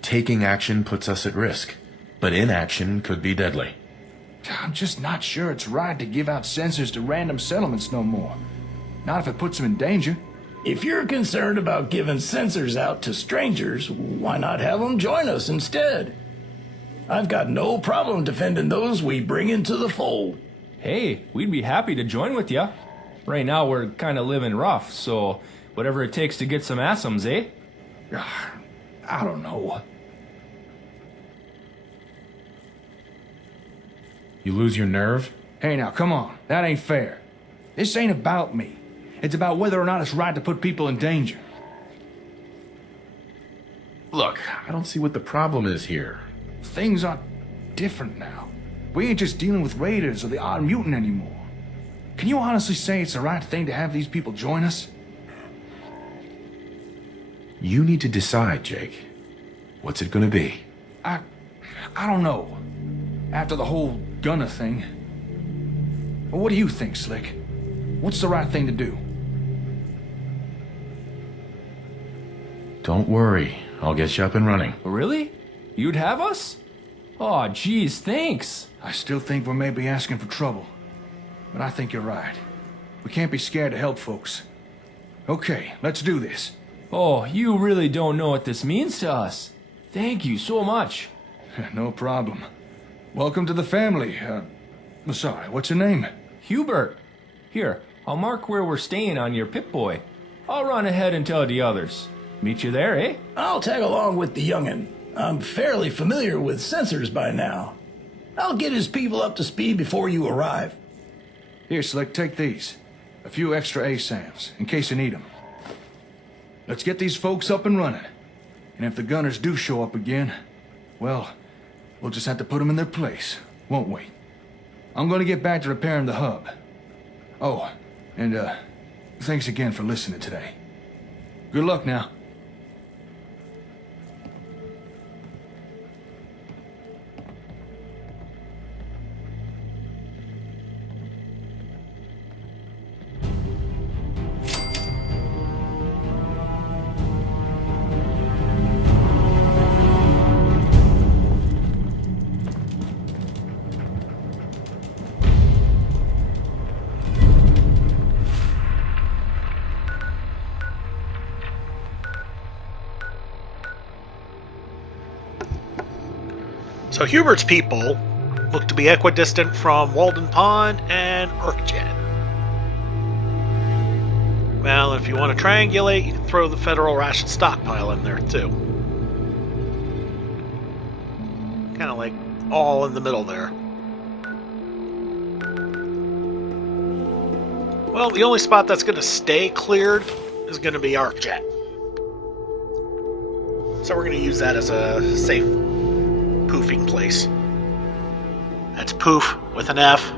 Taking action puts us at risk, but inaction could be deadly. I'm just not sure it's right to give out sensors to random settlements no more. Not if it puts them in danger. If you're concerned about giving sensors out to strangers, why not have them join us instead? I've got no problem defending those we bring into the fold. Hey, we'd be happy to join with ya. Right now we're kind of living rough, so whatever it takes to get some ASMs, eh? I don't know. You lose your nerve? Hey now, come on. That ain't fair. This ain't about me. It's about whether or not it's right to put people in danger. Look, I don't see what the problem is here. Things are different now. We ain't just dealing with raiders or the odd mutant anymore. Can you honestly say it's the right thing to have these people join us? You need to decide, Jake. What's it gonna be? I don't know. After the whole gunner thing. Well, what do you think, Slick? What's the right thing to do? Don't worry. I'll get you up and running. Really? You'd have us? Aw, geez, thanks. I still think we may be asking for trouble. But I think you're right. We can't be scared to help folks. Okay, let's do this. Oh, you really don't know what this means to us. Thank you so much. No problem. Welcome to the family. Sorry, what's your name? Hubert. Here, I'll mark where we're staying on your Pip-Boy. I'll run ahead and tell the others. Meet you there, eh? I'll tag along with the youngin'. I'm fairly familiar with sensors by now. I'll get his people up to speed before you arrive. Here, Slick, take these. A few extra ASAMs, in case you need them. Let's get these folks up and running. And if the gunners do show up again, well, we'll just have to put them in their place, won't we? I'm gonna get back to repairing the hub. Oh, and thanks again for listening today. Good luck now. So Hubert's people look to be equidistant from Walden Pond and Urkjet. Well, if you want to triangulate, you can throw the federal ration stockpile in there too. Kind of like all in the middle there. Well, the only spot that's going to stay cleared is going to be Urkjet. So we're going to use that as a safe poofing place. That's poof with an F.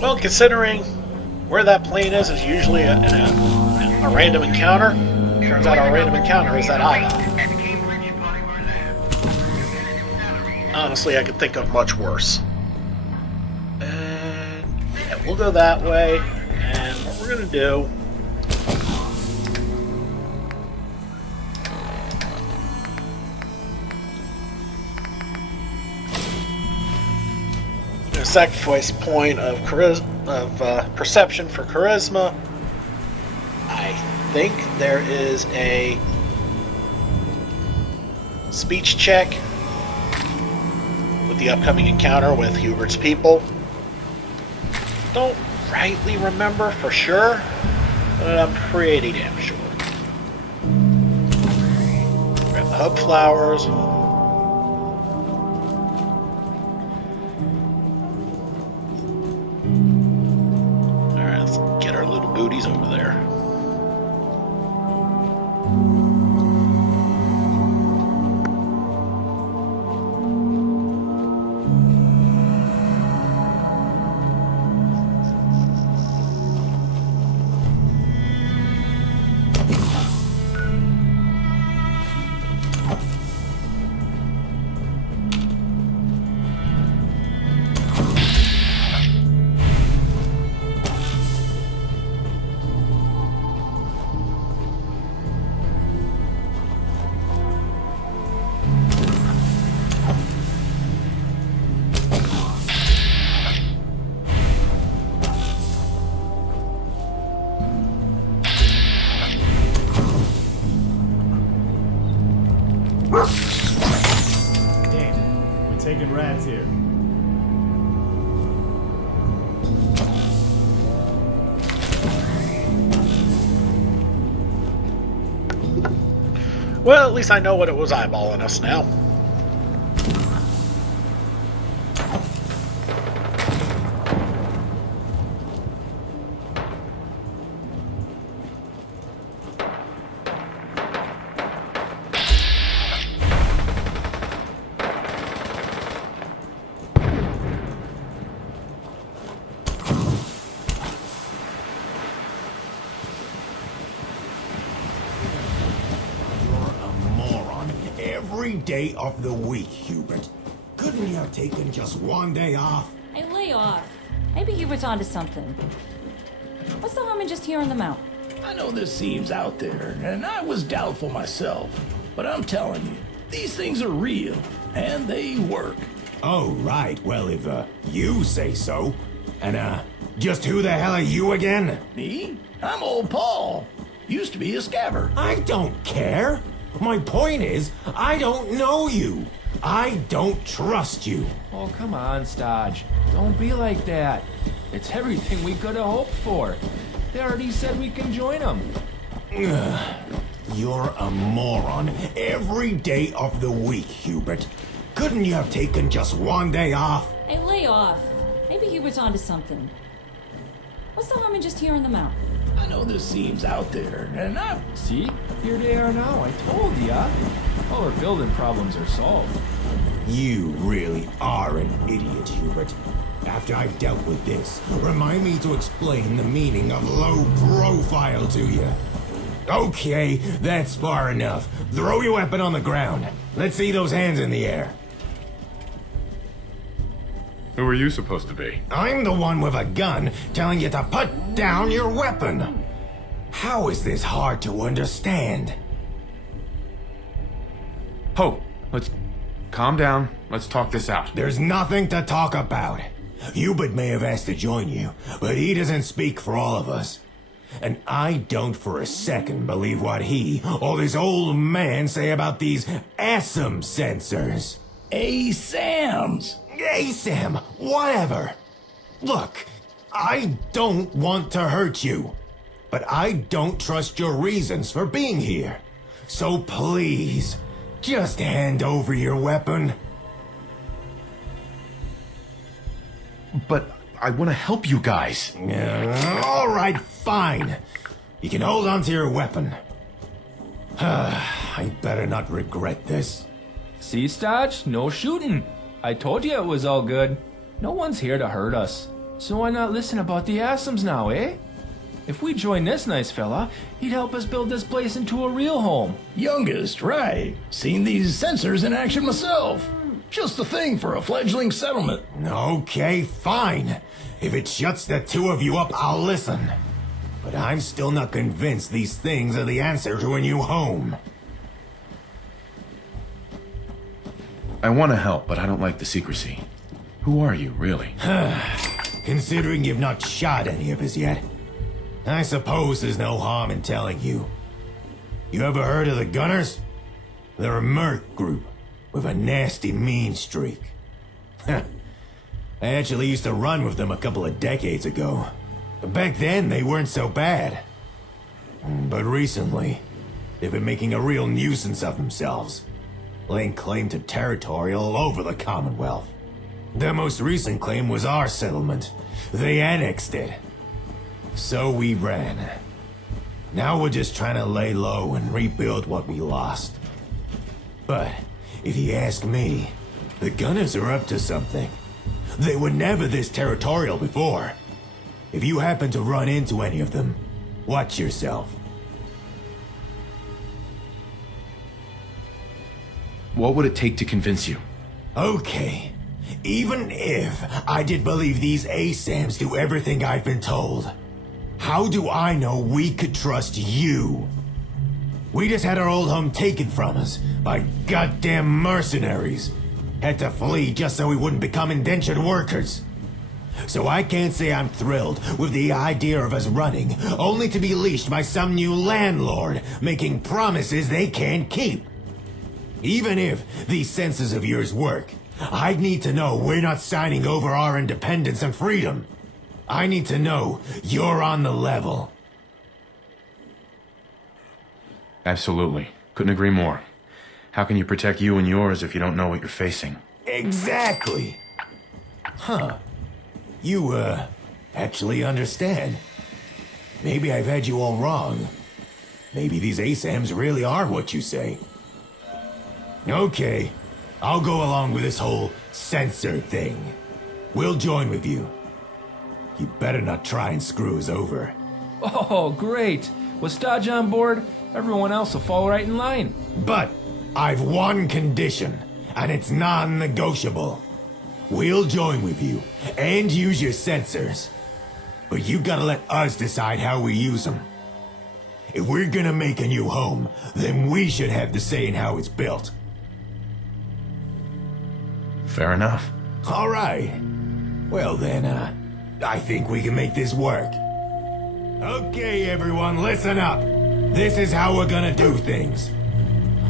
Well, considering where that plane is usually a random encounter. Turns out our random encounter is that island. Honestly, I could think of much worse. And yeah, we'll go that way. And what we're gonna do. Sacrifice point of perception for charisma. I think there is a speech check with the upcoming encounter with Hubert's people. Don't rightly remember for sure, but I'm pretty damn sure. Grab the hub flowers. Booties over there. Damn, we're taking rats here. Well, at least I know what it was eyeballing us now. every day of the week, Hubert. Couldn't you have taken just one day off? Hey, lay off. Maybe Hubert's onto something. What's the harm in just hearing them out? I know this seems out there, and I was doubtful myself. But I'm telling you, these things are real, and they work. Oh, right. Well, if, you say so. And, just who the hell are you again? Me? I'm old Paul. Used to be a scabber. I don't care. My point is, I don't know you. I don't trust you. Oh, come on, Stodge. Don't be like that. It's everything we could have hoped for. They already said we can join them. You're a moron every day of the week, Hubert. Couldn't you have taken just one day off? Hey, lay off. Maybe Hubert's onto something. What's the harm in just hearing them out? I know this seems out there, and I... See? Here they are now. I told ya. All our building problems are solved. You really are an idiot, Hubert. After I've dealt with this, remind me to explain the meaning of low profile to you. Okay, that's far enough. Throw your weapon on the ground. Let's see those hands in the air. Who are you supposed to be? I'm the one with a gun telling you to put down your weapon. How is this hard to understand? Ho, let's calm down. Let's talk this out. There's nothing to talk about. Hubert may have asked to join you, but he doesn't speak for all of us. And I don't for a second believe what he or this old man say about these ASAM sensors. ASAMs! ASAM, whatever. Look, I don't want to hurt you, but I don't trust your reasons for being here. So please, just hand over your weapon. But I want to help you guys. All right, fine. You can hold on to your weapon. I better not regret this. See, Stodge? No shooting. I told you it was all good. No one's here to hurt us. So why not listen about the Asams now, eh? If we join this nice fella, he'd help us build this place into a real home. Youngest, right. Seen these sensors in action myself. Just the thing for a fledgling settlement. Okay, fine. If it shuts the two of you up, I'll listen. But I'm still not convinced these things are the answer to a new home. I want to help, but I don't like the secrecy. Who are you, really? Considering you've not shot any of us yet, I suppose there's no harm in telling you. You ever heard of the Gunners? They're a merc group with a nasty mean streak. I actually used to run with them a couple of decades ago. Back then, they weren't so bad. But recently, they've been making a real nuisance of themselves, laying claim to territory all over the Commonwealth. Their most recent claim was our settlement. They annexed it. So we ran. Now we're just trying to lay low and rebuild what we lost. But if you ask me, the Gunners are up to something. They were never this territorial before. If you happen to run into any of them, watch yourself. What would it take to convince you? Okay. Even if I did believe these ASAMs do everything I've been told, how do I know we could trust you? We just had our old home taken from us by goddamn mercenaries. Had to flee just so we wouldn't become indentured workers. So I can't say I'm thrilled with the idea of us running, only to be leashed by some new landlord, making promises they can't keep. Even if these senses of yours work, I'd need to know we're not signing over our independence and freedom. I need to know you're on the level. Absolutely. Couldn't agree more. How can you protect you and yours if you don't know what you're facing? Exactly. Huh. You, actually understand. Maybe I've had you all wrong. Maybe these ASAMs really are what you say. Okay, I'll go along with this whole sensor thing. We'll join with you. You better not try and screw us over. Oh, great. With Stodge on board, everyone else will fall right in line. But I've one condition, and it's non-negotiable. We'll join with you, and use your sensors. But you gotta let us decide how we use them. If we're gonna make a new home, then we should have the say in how it's built. Fair enough. All right. Well then, I think we can make this work. Okay, everyone, listen up. This is how we're gonna do things.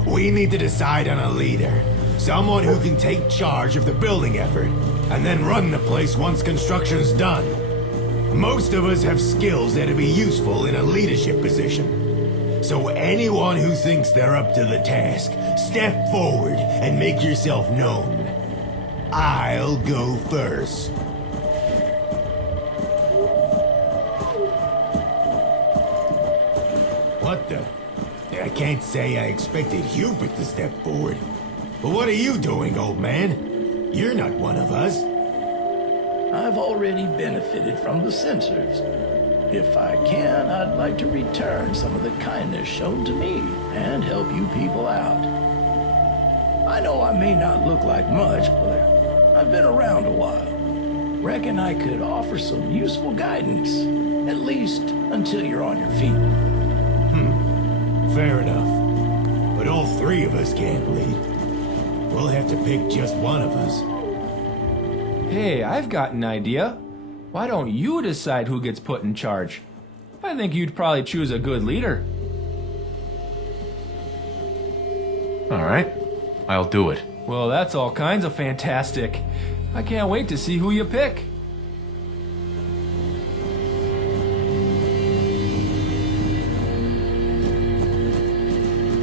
We need to decide on a leader. Someone who can take charge of the building effort, and then run the place once construction's done. Most of us have skills that'd be useful in a leadership position. So anyone who thinks they're up to the task, step forward and make yourself known. I'll go first. What the? I can't say I expected Hubert to step forward. But what are you doing, old man? You're not one of us. I've already benefited from the sensors. If I can, I'd like to return some of the kindness shown to me and help you people out. I know I may not look like much, but I've been around a while. Reckon I could offer some useful guidance, at least until you're on your feet. Fair enough. But all three of us can't lead. We'll have to pick just one of us. Hey, I've got an idea. Why don't you decide who gets put in charge? I think you'd probably choose a good leader. All right, I'll do it. Well, that's all kinds of fantastic. I can't wait to see who you pick.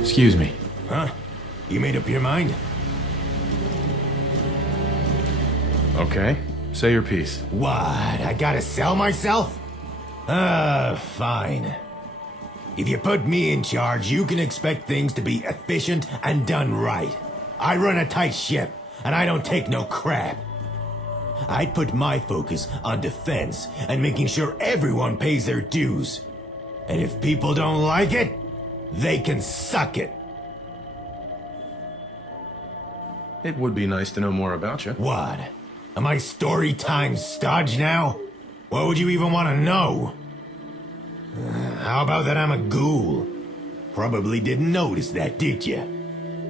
Excuse me. Huh? You made up your mind? Okay, say your piece. What? I gotta sell myself? Fine. If you put me in charge, you can expect things to be efficient and done right. I run a tight ship, and I don't take no crap. I'd put my focus on defense and making sure everyone pays their dues. And if people don't like it, they can suck it. It would be nice to know more about you. What? Am I story time stodge now? What would you even want to know? How about that I'm a ghoul? Probably didn't notice that, did you?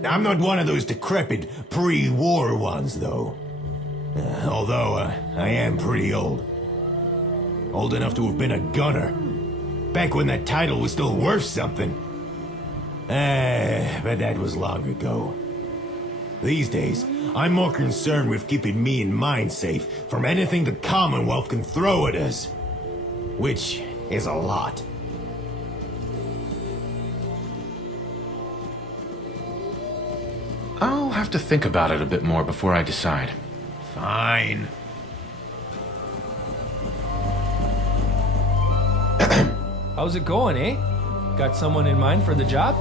I'm not one of those decrepit pre-war ones, though. Although, I am pretty old. Old enough to have been a gunner. Back when that title was still worth something. But that was long ago. These days, I'm more concerned with keeping me and mine safe from anything the Commonwealth can throw at us. Which is a lot. I'll have to think about it a bit more before I decide. Fine. How's it going, eh? Got someone in mind for the job?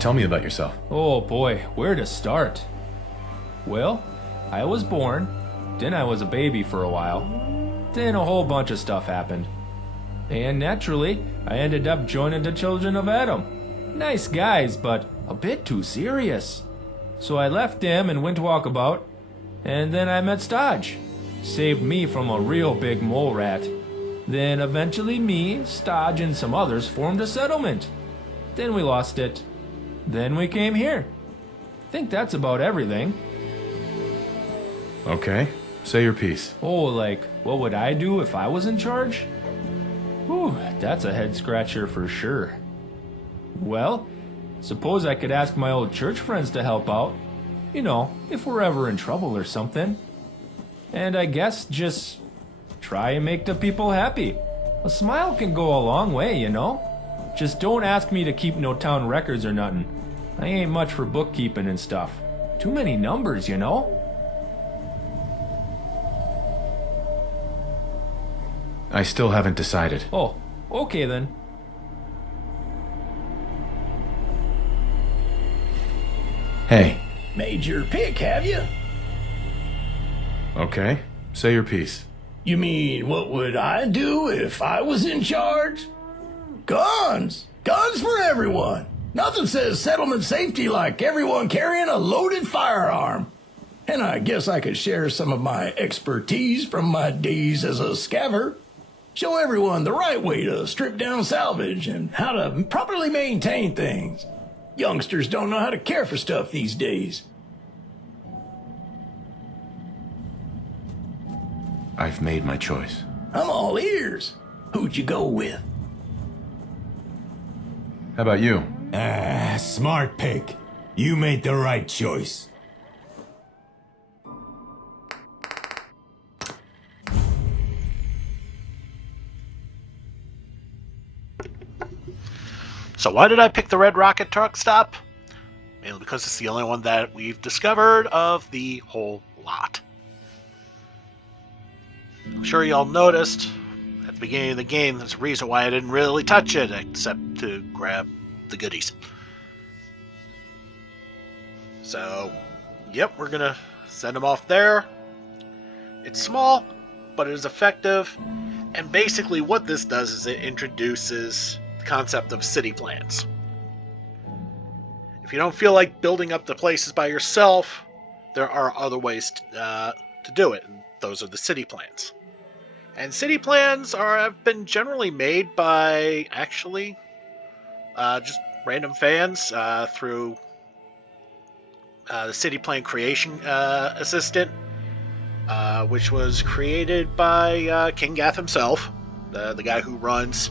Tell me about yourself. Oh boy, where to start? Well, I was born, then I was a baby for a while, then a whole bunch of stuff happened. And naturally, I ended up joining the Children of Adam. Nice guys, but a bit too serious. So I left them and went walkabout, and then I met Stodge. Saved me from a real big mole rat. Then eventually me, Stodge, and some others formed a settlement. Then we lost it. Then we came here. Think that's about everything. Okay, say your piece. Oh, like, what would I do if I was in charge? Whew, that's a head scratcher for sure. Well, suppose I could ask my old church friends to help out. You know, if we're ever in trouble or something. And I guess just try and make the people happy. A smile can go a long way, you know? Just don't ask me to keep no town records or nothing. I ain't much for bookkeeping and stuff. Too many numbers, you know? I still haven't decided. Oh, okay then. Hey. Made your pick, have you? Okay, say your piece. You mean, what would I do if I was in charge? Guns! Guns for everyone! Nothing says settlement safety like everyone carrying a loaded firearm. And I guess I could share some of my expertise from my days as a scaver. Show everyone the right way to strip down salvage and how to properly maintain things. Youngsters don't know how to care for stuff these days. I've made my choice. I'm all ears. Who'd you go with? How about you? Smart pick. You made the right choice. So why did I pick the red rocket truck stop? Mainly because it's the only one that we've discovered of the whole lot. I'm sure y'all noticed at the beginning of the game there's a reason why I didn't really touch it except to grab the goodies. So, yep, we're gonna send them off there. It's small, but it is effective. And basically what this does is it introduces the concept of city plans. If you don't feel like building up the places by yourself, there are other ways to do it, and those are the city plans. And city plans have been generally made by, actually, just random fans through the City Plan Creation Assistant, which was created by King Gath himself, the guy who runs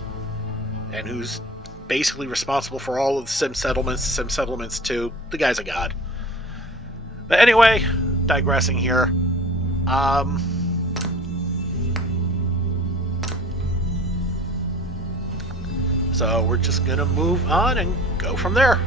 and who's basically responsible for all of the Sim Settlements 2. The guy's a god. But anyway, digressing here. So we're just gonna move on and go from there.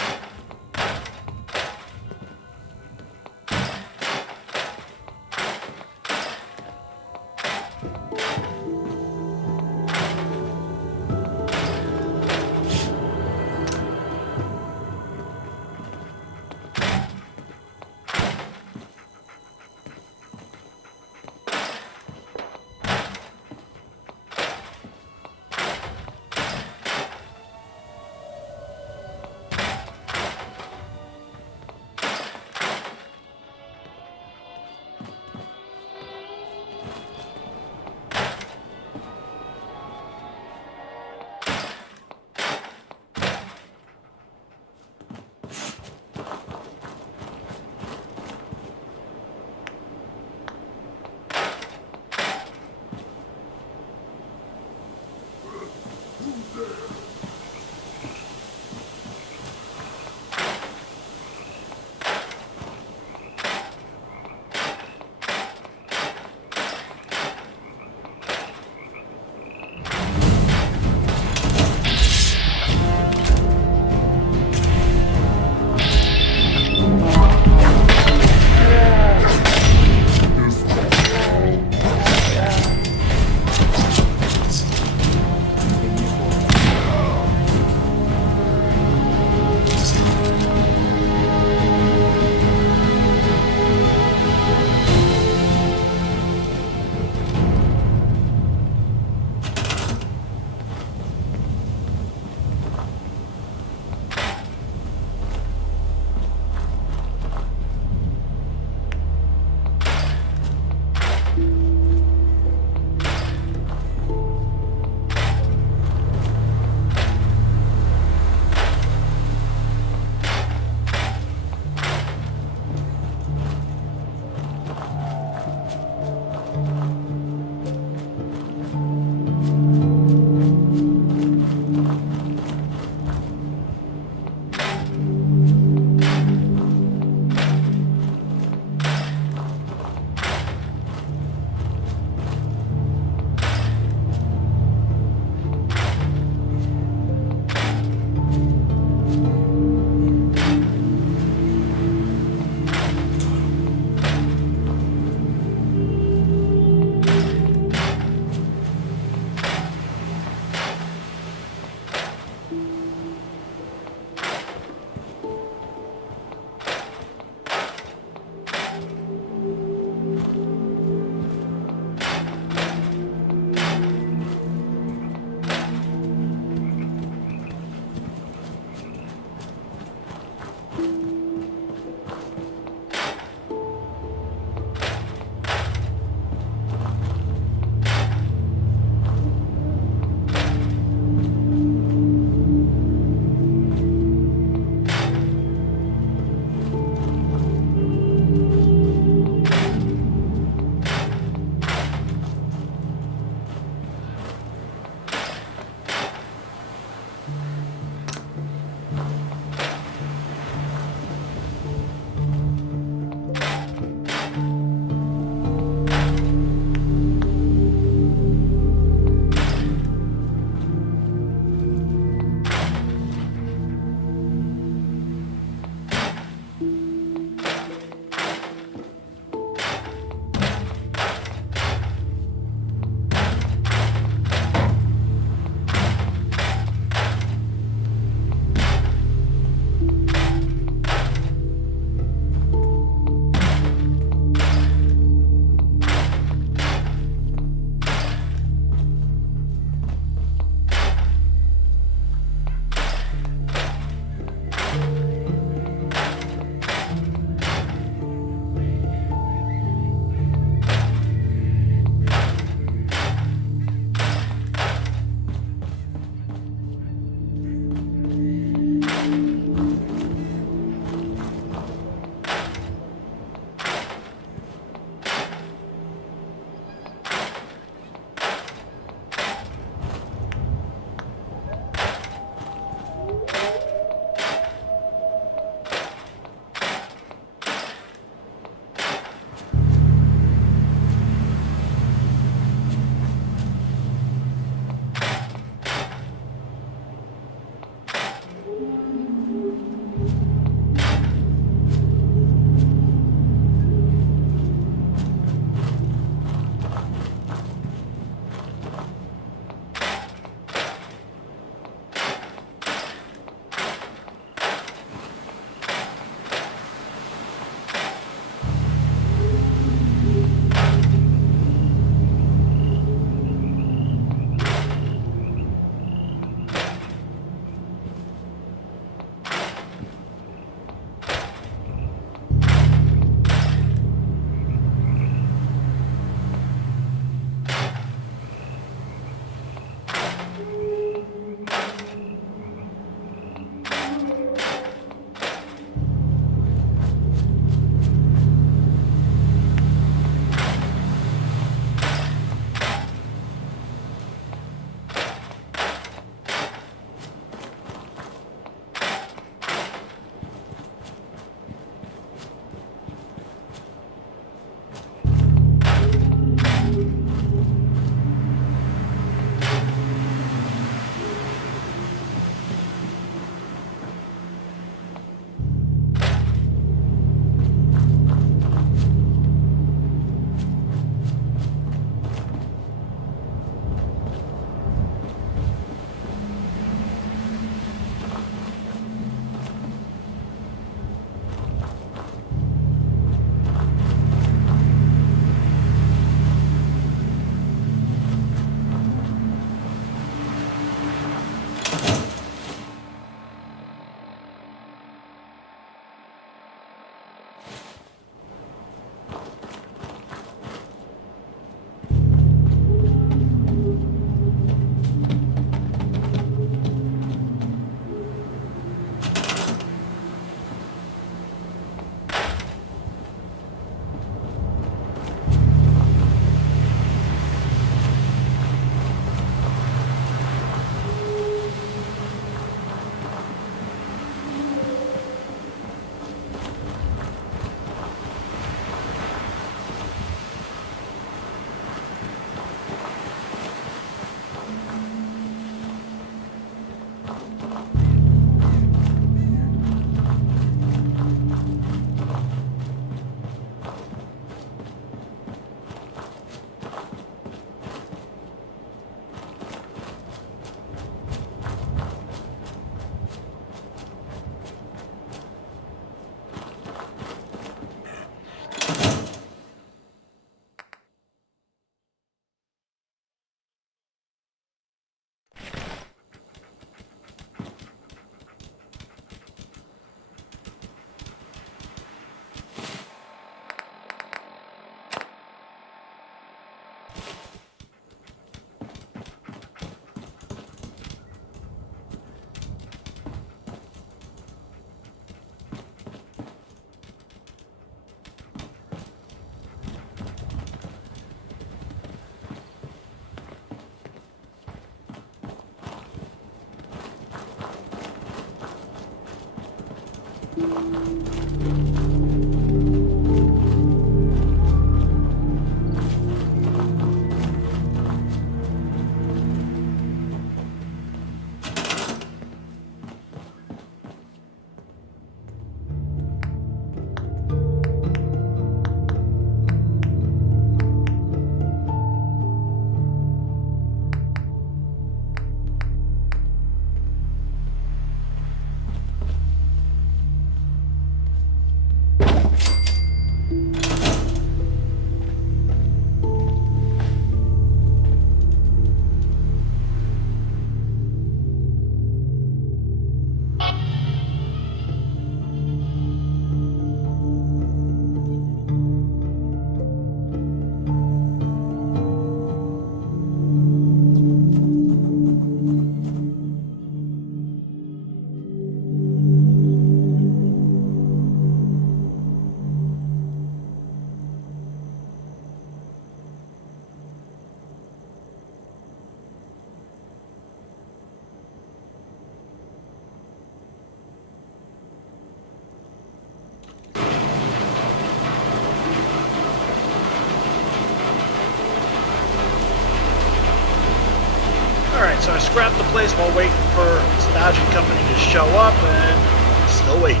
Alright, so I scrapped the place while waiting for Stodgy Company to show up, and still waiting.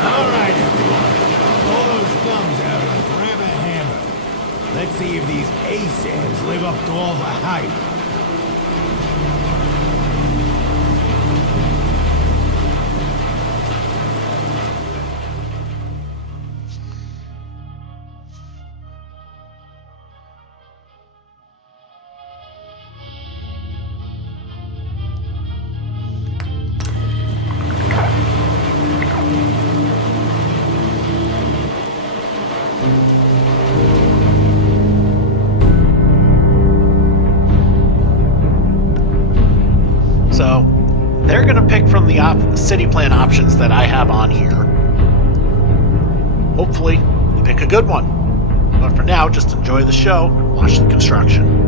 Alright, everyone. Pull those thumbs out and grab a hammer. Let's see if these ASAMs live up to all the hype. So, they're going to pick from the city plan options that I have on here. Hopefully, you pick a good one. But for now, just enjoy the show and watch the construction.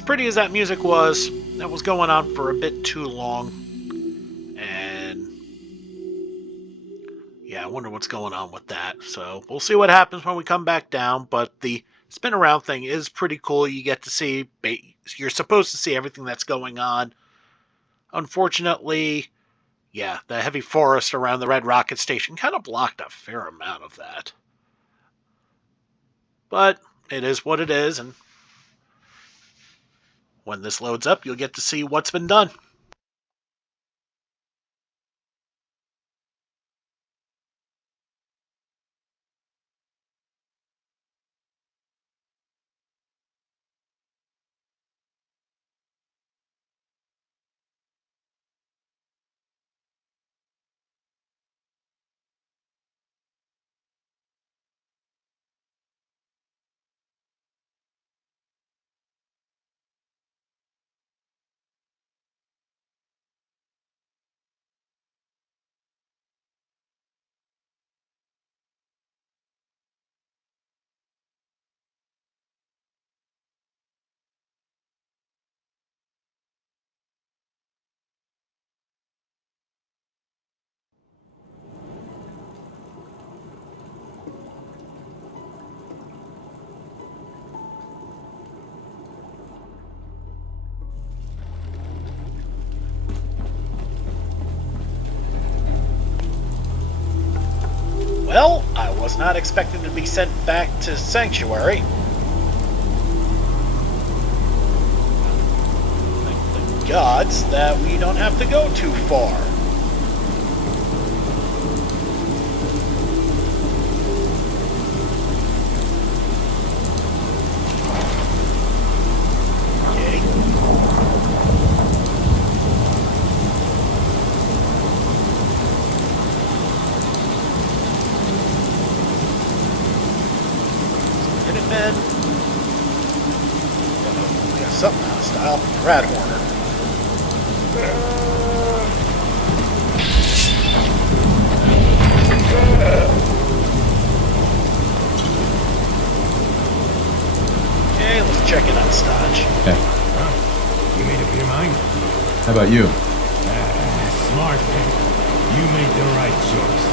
As pretty as that music was, that was going on for a bit too long. And yeah, I wonder what's going on with that. So we'll see what happens when we come back down. But the spin around thing is pretty cool. You get to see, you're supposed to see everything that's going on. Unfortunately, yeah, the heavy forest around the Radroaches station kind of blocked a fair amount of that. But it is what it is, and when this loads up, you'll get to see what's been done. Well, I was not expecting to be sent back to Sanctuary. Thank the gods that we don't have to go too far. Men. We got something out of style. Radhorner. Okay, let's check it out, Stodge. Okay. You made up your mind? How about you? Smart man. You made the right choice.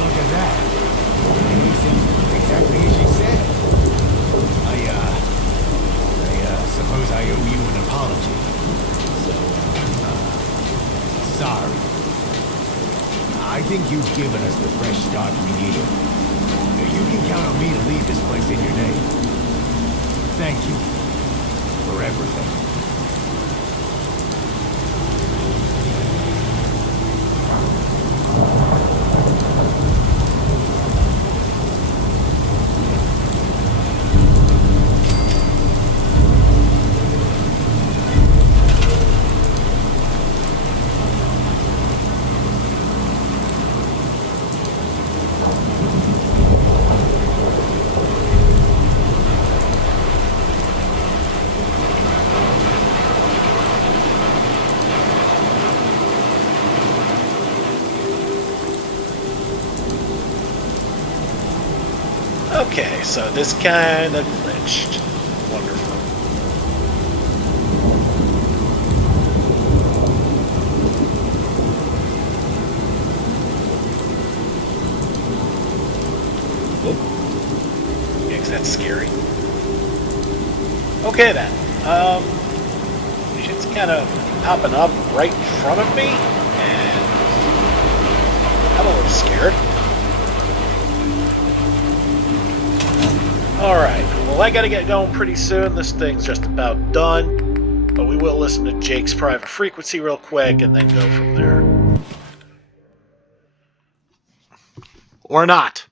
Look at that. Exactly as you said. I suppose I owe you an apology. So, sorry. I think you've given us the fresh start we needed. You can count on me to leave this place in your name. Thank you for everything. Okay, so this kind of glitched. Wonderful. Oh. Yeah, 'cause that's scary. Okay then. Shit's kind of popping up right in front of me, and I'm a little scared. Alright, well I gotta get going pretty soon. This thing's just about done. But we will listen to Jake's private frequency real quick and then go from there. Or not.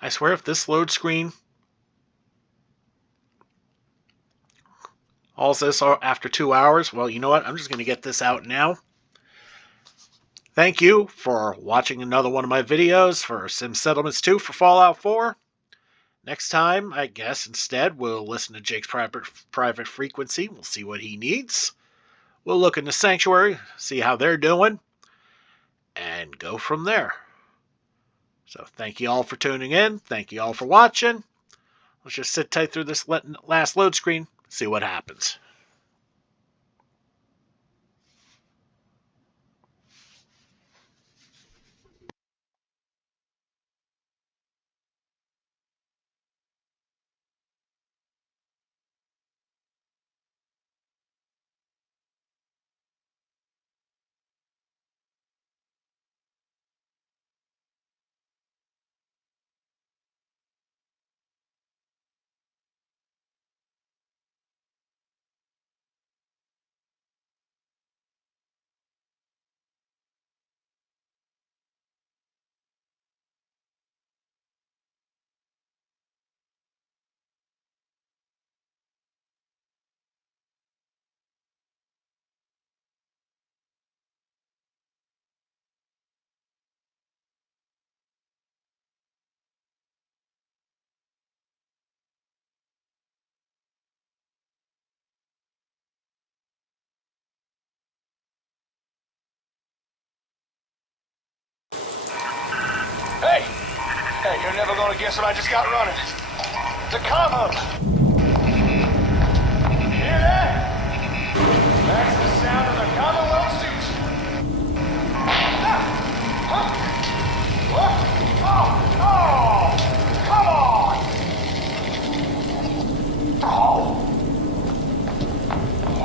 I swear if this load screen all this after 2 hours, well, you know what? I'm just going to get this out now. Thank you for watching another one of my videos for Sim Settlements 2 for Fallout 4. Next time, I guess, instead, we'll listen to Jake's private frequency. We'll see what he needs. We'll look into Sanctuary, see how they're doing, and go from there. So thank you all for tuning in. Thank you all for watching. Let's just sit tight through this last load screen, see what happens. Hey, you're never gonna guess what I just got running. The comm-up! Hear that? That's the sound of the Commonwealth suits. Huh? What? Oh! Come on! Oh!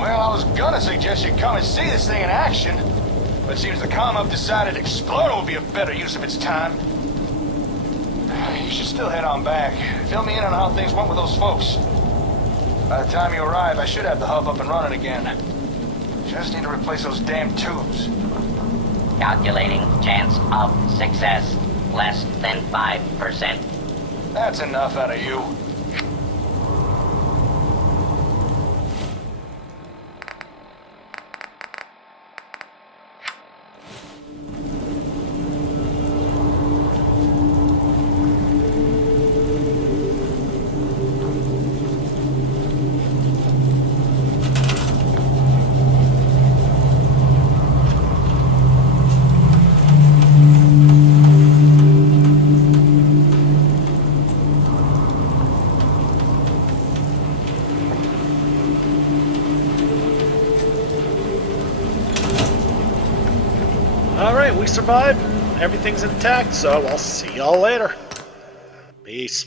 Well, I was gonna suggest you come and see this thing in action, but it seems the comm-up decided Explorer would be a better use of its time. You should still head on back. Fill me in on how things went with those folks. By the time you arrive, I should have the hub up and running again. Just need to replace those damn tubes. Calculating chance of success. Less than 5%. That's enough out of you. Alright, we survived. Everything's intact, so I'll see y'all later. Peace.